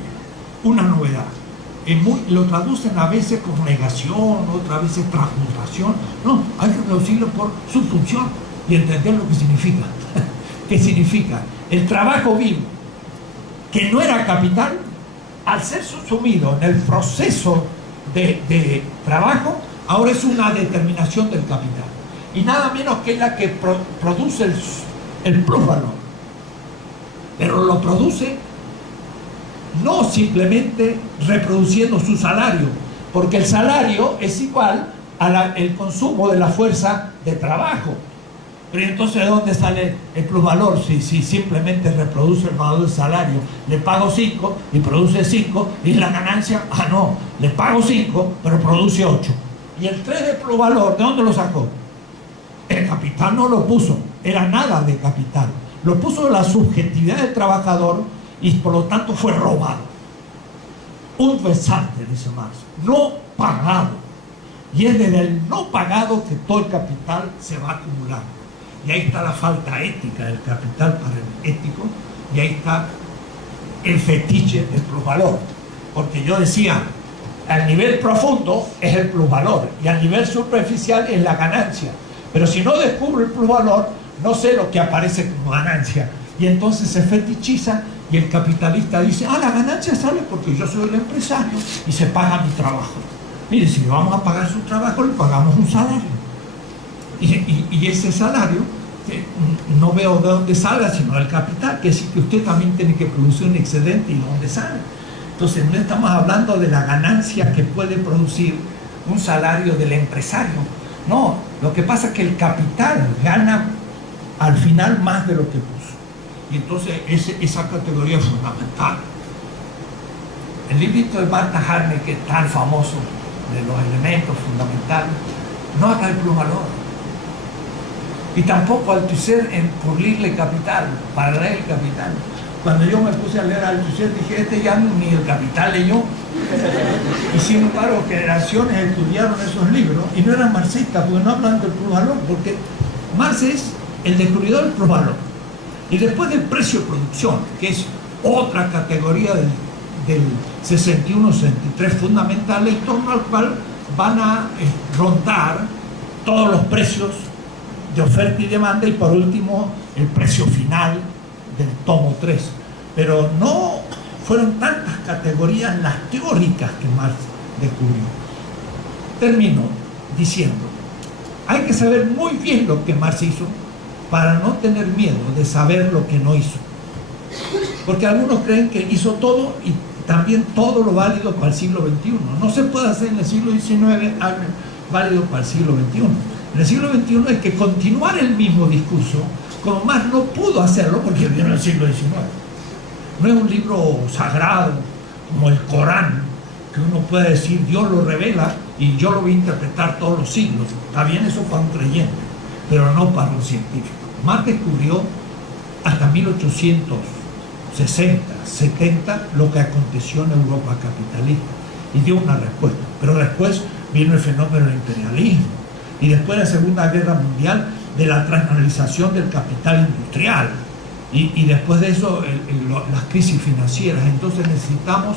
una novedad. Lo traducen a veces como negación, otras veces transmutación. No, hay que traducirlo por subsunción y entender lo que significa. ¿Qué significa? El trabajo vivo, que no era capital, al ser subsumido en el proceso de trabajo, ahora es una determinación del capital. Y nada menos que es la que produce el plusvalor. Pero lo produce no simplemente reproduciendo su salario, porque el salario es igual al consumo de la fuerza de trabajo. Pero entonces, ¿de dónde sale el plusvalor? Si simplemente reproduce el valor del salario, le pago 5 y produce 5, y la ganancia, no, le pago 5, pero produce 8. Y el 3 de plusvalor, ¿de dónde lo sacó? El capital no lo puso, era nada de capital. Lo puso la subjetividad del trabajador y por lo tanto fue robado. Unbezahlte, dice Marx, no pagado. Y es desde el no pagado que todo el capital se va acumulando. Y ahí está la falta ética del capital para el ético, y ahí está el fetiche del plusvalor. Porque yo decía, al nivel profundo es el plusvalor y al nivel superficial es la ganancia. Pero si no descubro el plusvalor, no sé lo que aparece como ganancia. Y entonces se fetichiza y el capitalista dice, la ganancia sale porque yo soy el empresario y se paga mi trabajo. Mire, si le vamos a pagar su trabajo, le pagamos un salario. Y ese salario, no veo de dónde salga, sino del capital, que es que usted también tiene que producir un excedente y dónde sale. Entonces no estamos hablando de la ganancia que puede producir un salario del empresario. No, lo que pasa es que el capital gana al final más de lo que puso. Y entonces esa categoría es fundamental. El librito de Martha Harney, que es tan famoso, de los elementos fundamentales, no habla del plusvalor. Y tampoco Althusser en Pour lire le capital, para leer el capital, Cuando yo me puse a leer a Althusser dije, este ya ni el Capital leyó. Y sin embargo, generaciones estudiaron esos libros y no eran marxistas, porque no hablan del plusvalor, porque Marx es el descubridor del plusvalor. Y después del precio de producción, que es otra categoría del 61-63 fundamental, en torno al cual van a rondar todos los precios de oferta y demanda, y por último el precio final del tomo 3. Pero no fueron tantas categorías las teóricas que Marx descubrió. Termino diciendo, hay que saber muy bien lo que Marx hizo para no tener miedo de saber lo que no hizo. Porque algunos creen que hizo todo y también todo lo válido para el siglo XXI. No se puede hacer en el siglo XIX algo válido para el siglo XXI. En el siglo XXI hay que continuar el mismo discurso, como Marx no pudo hacerlo porque vivió en el siglo XIX. No es un libro sagrado como el Corán, que uno puede decir Dios lo revela y yo lo voy a interpretar todos los siglos. Está bien eso para un creyente, pero no para un científico. Marx descubrió hasta 1860, 70 lo que aconteció en Europa capitalista y dio una respuesta. Pero después vino el fenómeno del imperialismo y después de la Segunda Guerra Mundial de la transnacionalización del capital industrial y después de eso las crisis financieras. Entonces necesitamos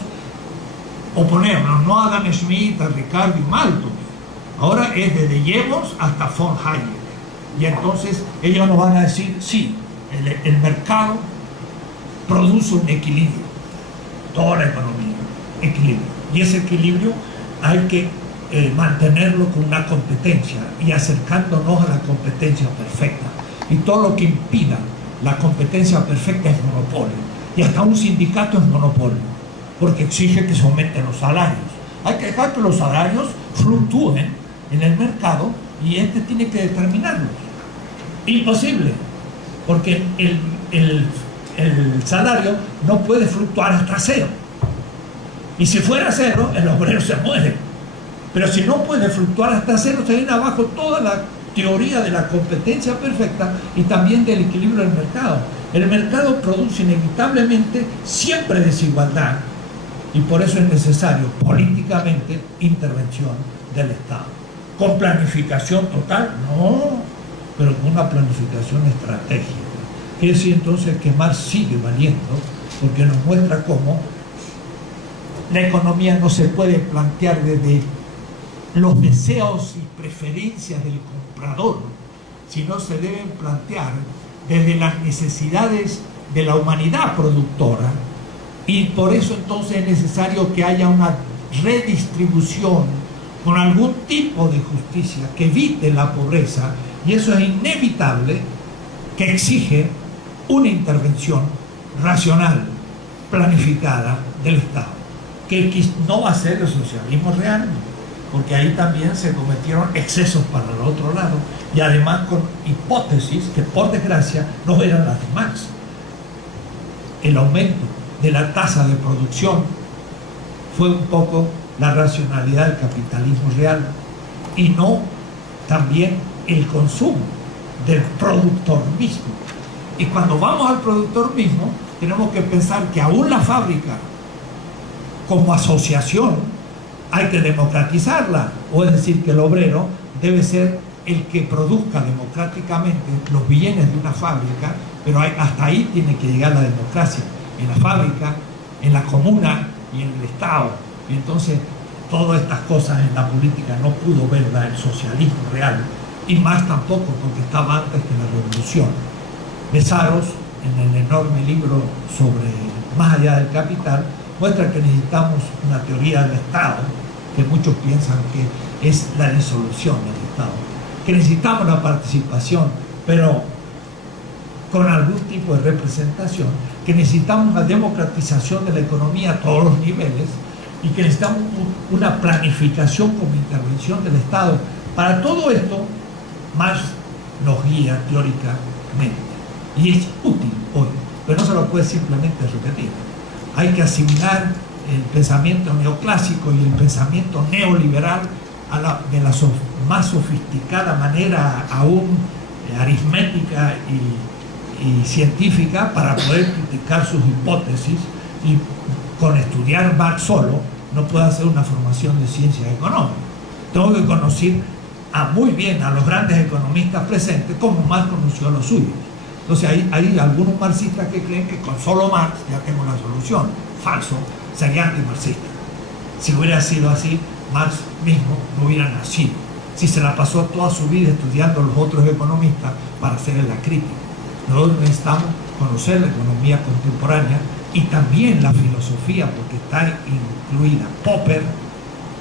oponernos, no a Adam Smith, a Ricardo y Malthus. Ahora es desde Jevons hasta von Hayek. Y entonces ellos nos van a decir, sí, el mercado produce un equilibrio, toda la economía, equilibrio. Y ese equilibrio hay que mantenerlo con una competencia y acercándonos a la competencia perfecta. Y todo lo que impida la competencia perfecta es monopolio. Y hasta un sindicato es monopolio, porque exige que se aumenten los salarios. Hay que dejar que los salarios fluctúen en el mercado y este tiene que determinarlos. Imposible, porque el salario no puede fluctuar hasta cero. Y si fuera cero, el obrero se muere. Pero si no puede fluctuar hasta cero, se viene abajo toda la teoría de la competencia perfecta y también del equilibrio del mercado. El mercado produce inevitablemente siempre desigualdad y por eso es necesario políticamente intervención del Estado. ¿Con planificación total? No, pero con una planificación estratégica. Quiere decir entonces que Marx sigue valiendo, porque nos muestra cómo la economía no se puede plantear desde los deseos y preferencias del comprador, sino se deben plantear desde las necesidades de la humanidad productora, y por eso entonces es necesario que haya una redistribución con algún tipo de justicia que evite la pobreza, y eso es inevitable, que exige una intervención racional, planificada del Estado, que no va a ser el socialismo real, porque ahí también se cometieron excesos para el otro lado, y además con hipótesis que por desgracia no eran las de Marx. El aumento de la tasa de producción fue un poco la racionalidad del capitalismo real, y no también el consumo del productor mismo. Y cuando vamos al productor mismo, tenemos que pensar que aún la fábrica como asociación hay que democratizarla, o es decir, que el obrero debe ser el que produzca democráticamente los bienes de una fábrica, pero hasta ahí tiene que llegar la democracia, en la fábrica, en la comuna y en el Estado. Y entonces todas estas cosas en la política no pudo verla el socialismo real, y más tampoco porque estaba antes que la revolución. Besaros, en el enorme libro sobre Más allá del capital, muestra que necesitamos una teoría del Estado, que muchos piensan que es la disolución del Estado, que necesitamos la participación, pero con algún tipo de representación, que necesitamos la democratización de la economía a todos los niveles, y que necesitamos una planificación como intervención del Estado. Para todo esto, Marx nos guía teóricamente, y es útil hoy, pero no se lo puede simplemente repetir. Hay que asignar el pensamiento neoclásico y el pensamiento neoliberal de la más sofisticada manera, aún aritmética y científica para poder criticar sus hipótesis, y con estudiar Marx solo no puedo hacer una formación de ciencias económicas. Tengo que conocer muy bien a los grandes economistas presentes como Marx conoció a los suyos. Entonces hay algunos marxistas que creen que con solo Marx ya tengo la solución. Falso, sería antimarxista. Si hubiera sido así, Marx mismo no hubiera nacido, si se la pasó toda su vida estudiando a los otros economistas para hacerle la crítica. Nosotros necesitamos conocer la economía contemporánea y también la filosofía, porque está incluida.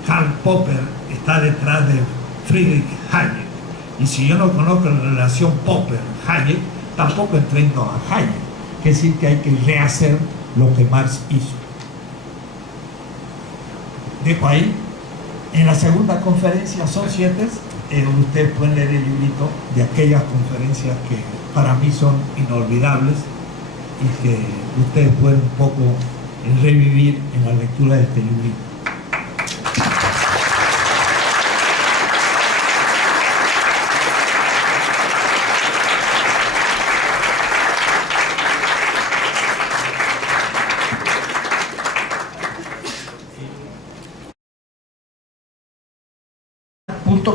Karl Popper está detrás de Friedrich Hayek, y si yo no conozco la relación Popper-Hayek, tampoco entiendo a Hayek. Es decir, que hay que rehacer lo que Marx hizo. Dejo ahí. En la segunda conferencia son 7, ustedes pueden leer el librito de aquellas conferencias que para mí son inolvidables y que ustedes pueden un poco revivir en la lectura de este librito.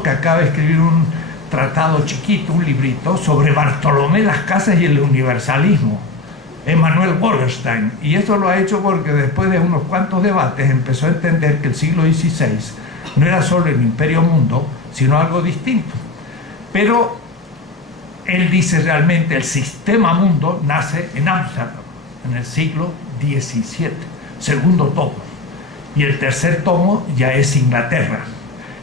Que acaba de escribir un tratado chiquito, un librito, sobre Bartolomé Las Casas y el universalismo, Emanuel Wallerstein, y eso lo ha hecho porque después de unos cuantos debates empezó a entender que el siglo XVI no era solo el imperio mundo, sino algo distinto. Pero él dice realmente el sistema mundo nace en Ámsterdam, en el siglo XVII, segundo tomo, y el tercer tomo ya es Inglaterra.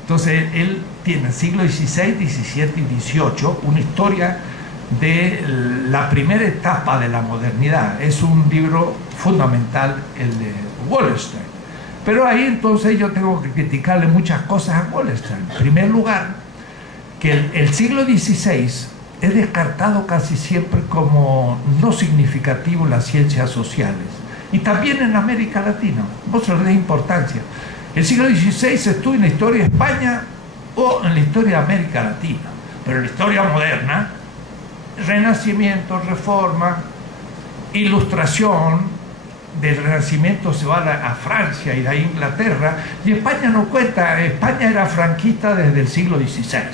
Entonces él tiene siglo XVI, XVII y XVIII una historia de la primera etapa de la modernidad. Es un libro fundamental, el de Wallerstein. Pero ahí entonces yo tengo que criticarle muchas cosas a Wallerstein. En primer lugar, que el siglo XVI es descartado casi siempre como no significativo en las ciencias sociales. Y también en América Latina, no se le dé importancia. El siglo XVI se estudia en la historia de España o en la historia de América Latina, pero en la historia moderna, Renacimiento, Reforma, Ilustración, del Renacimiento se va a Francia y de ahí a Inglaterra, y España no cuenta. España era franquista desde el siglo XVI,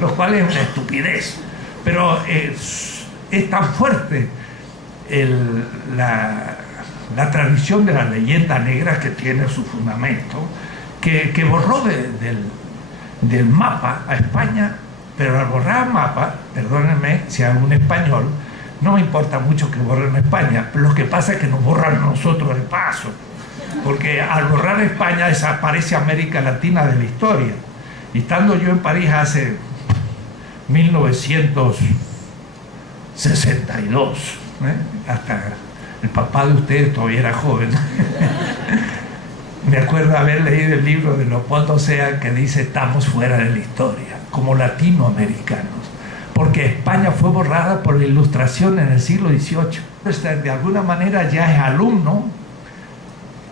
lo cual es una estupidez, pero es tan fuerte la tradición de la leyenda negra, que tiene su fundamento, que borró del mapa a España. Pero al borrar el mapa, perdónenme si hago un español, no me importa mucho que borren España, pero lo que pasa es que nos borran a nosotros de paso, porque al borrar España desaparece América Latina de la historia. Y estando yo en París hace 1962, hasta el papá de ustedes todavía era joven. Me acuerdo haber leído el libro de Leopoldo Sea, que dice: estamos fuera de la historia, como latinoamericanos, porque España fue borrada por la Ilustración en el siglo XVIII. De alguna manera ya es alumno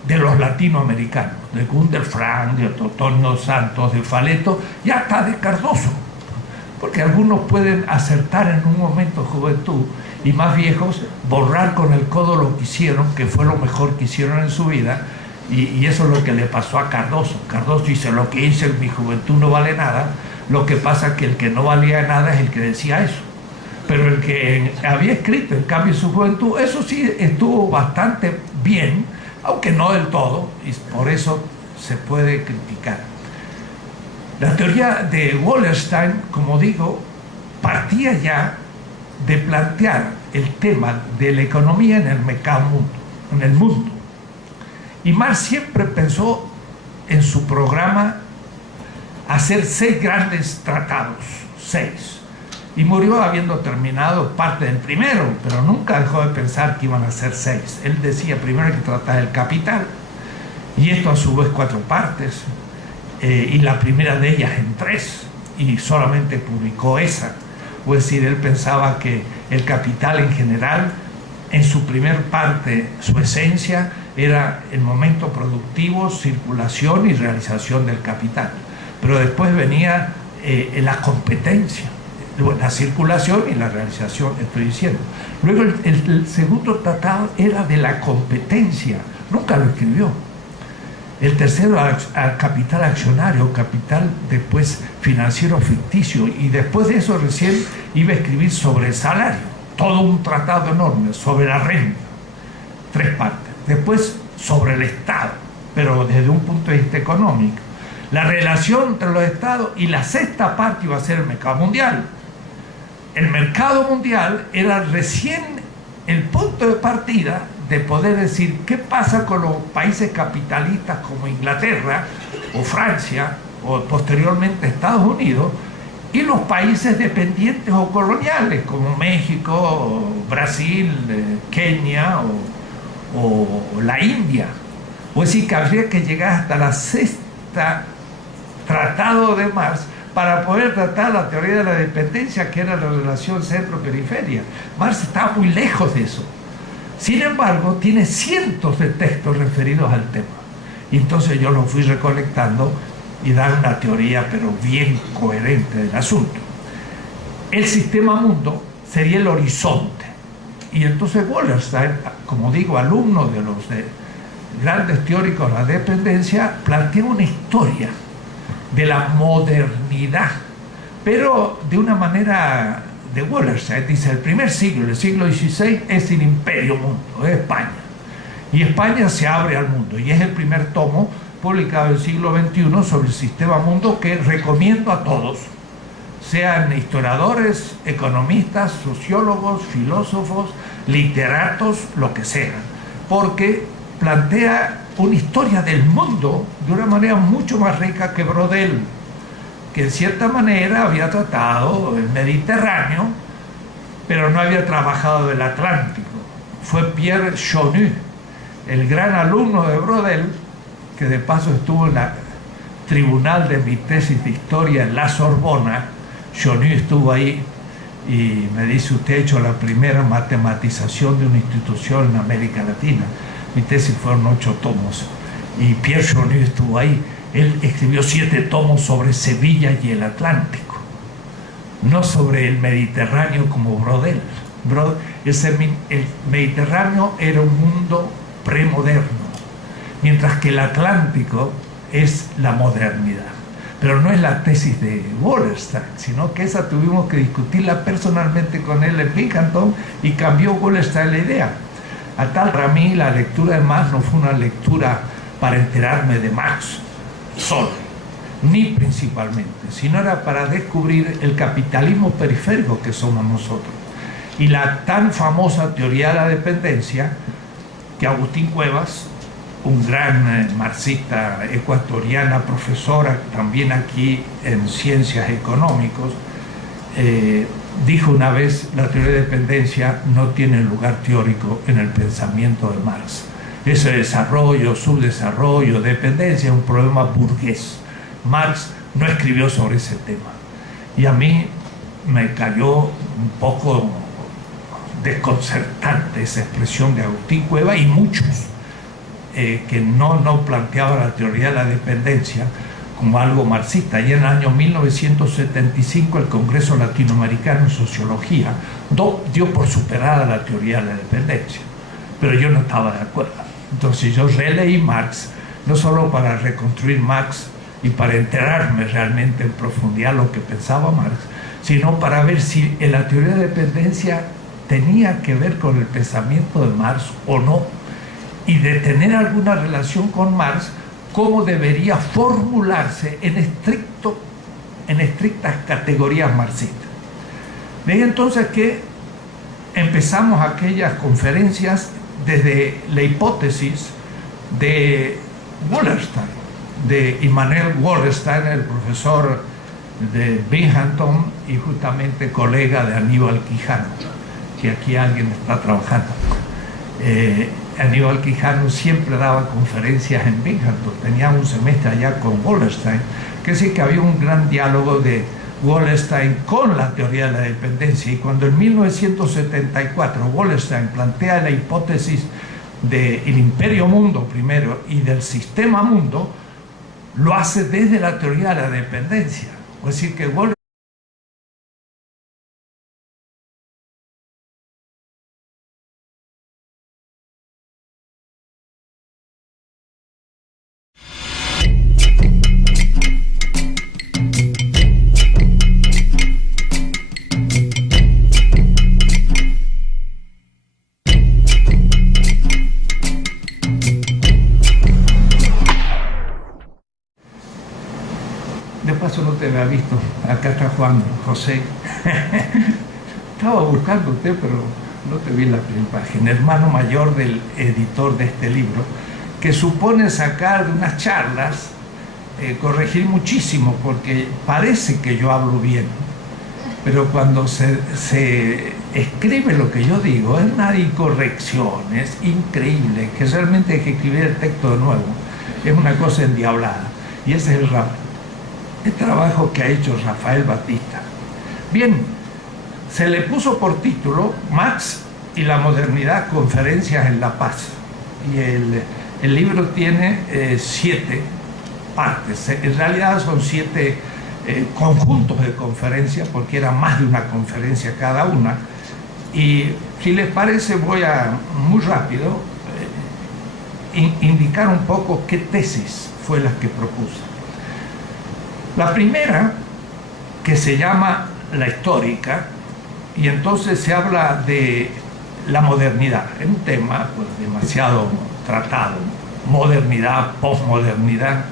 de los latinoamericanos, de Gunder Frank, de Antonio Santos, de Faleto, y hasta de Cardoso, porque algunos pueden acertar en un momento de juventud, y más viejos borrar con el codo lo que hicieron, que fue lo mejor que hicieron en su vida. Y eso es lo que le pasó a Cardoso. Cardoso dice: lo que hice en mi juventud no vale nada. Lo que pasa es que el que no valía nada es el que decía eso. Pero el que había escrito, en cambio, en su juventud, eso sí estuvo bastante bien, aunque no del todo, y por eso se puede criticar. La teoría de Wallerstein, como digo, partía ya de plantear el tema de la economía en el mercado mundo, en el mundo. Y Marx siempre pensó en su programa hacer 6 grandes tratados, 6. Y murió habiendo terminado parte del primero, pero nunca dejó de pensar que iban a ser 6. Él decía: primero hay que tratar el capital, y esto a su vez 4 partes, y la primera de ellas en 3, y solamente publicó esa. Es decir, él pensaba que el capital en general, en su primer parte, su esencia era el momento productivo, circulación y realización del capital. Pero después venía la competencia. la circulación y la realización, estoy diciendo. Luego el segundo tratado era de la competencia, nunca lo escribió. El tercero al capital accionario, capital después financiero ficticio, y después de eso recién iba a escribir sobre el salario, todo un tratado enorme, sobre la renta, 3 partes. Después sobre el Estado, pero desde un punto de vista económico. La relación entre los estados, y la 6ª parte iba a ser el mercado mundial. El mercado mundial era recién el punto de partida de poder decir qué pasa con los países capitalistas como Inglaterra o Francia o posteriormente Estados Unidos, y los países dependientes o coloniales como México, Brasil, Kenia o la India. O es decir, que habría que llegar hasta la 6ª tratado de Marx para poder tratar la teoría de la dependencia, que era la relación centro-periferia. Marx estaba muy lejos de eso. Sin embargo, tiene cientos de textos referidos al tema. Y entonces yo los fui recolectando y dar una teoría, pero bien coherente del asunto. El sistema mundo sería el horizonte. Y entonces Wallerstein, como digo, alumno de los grandes teóricos de la dependencia, plantea una historia de la modernidad, pero de una manera de Wallerstein. Dice, el primer siglo, el siglo XVI, es el imperio mundo, es España. Y España se abre al mundo, y es el primer tomo publicado en el siglo XXI sobre el sistema mundo, que recomiendo a todos, sean historiadores, economistas, sociólogos, filósofos, literatos, lo que sean, porque plantea una historia del mundo de una manera mucho más rica que Brodel, que en cierta manera había tratado el Mediterráneo, pero no había trabajado el Atlántico. Fue Pierre Chonu, el gran alumno de Brodel, que de paso estuvo en el tribunal de mi tesis de historia en la Sorbona. Chonu estuvo ahí y me dice, usted ha hecho la primera matematización de una institución en América Latina. Mi tesis fueron 8 tomos y Pierre Chonu estuvo ahí. Él escribió 7 tomos sobre Sevilla y el Atlántico, no sobre el Mediterráneo como Brodel. El Mediterráneo era un mundo premoderno, mientras que el Atlántico es la modernidad. Pero no es la tesis de Wallerstein, sino que esa tuvimos que discutirla personalmente con él en Binghamton, y cambió Wallerstein la idea. A tal, para mí, la lectura de Marx no fue una lectura para enterarme de Marx solo, ni principalmente, sino era para descubrir el capitalismo periférico que somos nosotros, y la tan famosa teoría de la dependencia que Agustín Cuevas, un gran marxista ecuatoriana, profesora también aquí en ciencias económicas, dijo una vez: la teoría de dependencia no tiene lugar teórico en el pensamiento de Marx. Ese desarrollo, subdesarrollo, dependencia es un problema burgués. Marx no escribió sobre ese tema. Y a mí me cayó un poco desconcertante esa expresión de Agustín Cuevas y muchos que no planteaban la teoría de la dependencia como algo marxista. Y en el año 1975 el Congreso Latinoamericano de Sociología dio por superada la teoría de la dependencia, pero yo no estaba de acuerdo. Entonces yo releí Marx, no solo para reconstruir Marx y para enterarme realmente en profundidad lo que pensaba Marx, sino para ver si la teoría de dependencia tenía que ver con el pensamiento de Marx o no, y de tener alguna relación con Marx, cómo debería formularse en estrictas categorías marxistas. De entonces que empezamos aquellas conferencias desde la hipótesis de Wallerstein, de Immanuel Wallerstein, el profesor de Binghamton y justamente colega de Aníbal Quijano, que aquí alguien está trabajando. Aníbal Quijano siempre daba conferencias en Binghamton, tenía un semestre allá con Wallerstein, que sí que había un gran diálogo de Wallerstein con la teoría de la dependencia. Y cuando en 1974 Wallerstein plantea la hipótesis del imperio mundo primero y del sistema mundo, lo hace desde la teoría de la dependencia. Es decir, que te había visto. Acá está Juan José. Estaba buscando usted, pero no te vi en la primera página. Hermano mayor del editor de este libro, que supone sacar de unas charlas, corregir muchísimo, porque parece que yo hablo bien, pero cuando se escribe lo que yo digo, es una incorrección, es increíble, que realmente hay que escribir el texto de nuevo, es una cosa endiablada. Y ese es el trabajo que ha hecho Rafael Batista. Bien, se le puso por título Marx y la modernidad, conferencias en La Paz, y el libro tiene 7 partes, en realidad son 7 conjuntos de conferencias, porque era más de una conferencia cada una. Y si les parece, voy a, muy rápido, indicar un poco qué tesis fue la que propuse. La primera, que se llama la histórica, y entonces se habla de la modernidad. Es un tema pues, demasiado tratado, modernidad, posmodernidad,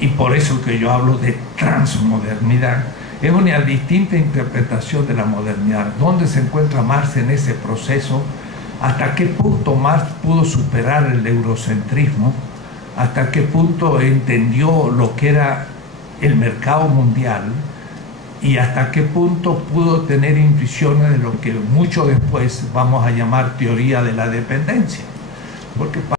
y por eso que yo hablo de transmodernidad. Es una distinta interpretación de la modernidad. ¿Dónde se encuentra Marx en ese proceso? ¿Hasta qué punto Marx pudo superar el eurocentrismo? ¿Hasta qué punto entendió lo que era el mercado mundial? ¿Y hasta qué punto pudo tener intuiciones de lo que mucho después vamos a llamar teoría de la dependencia? Porque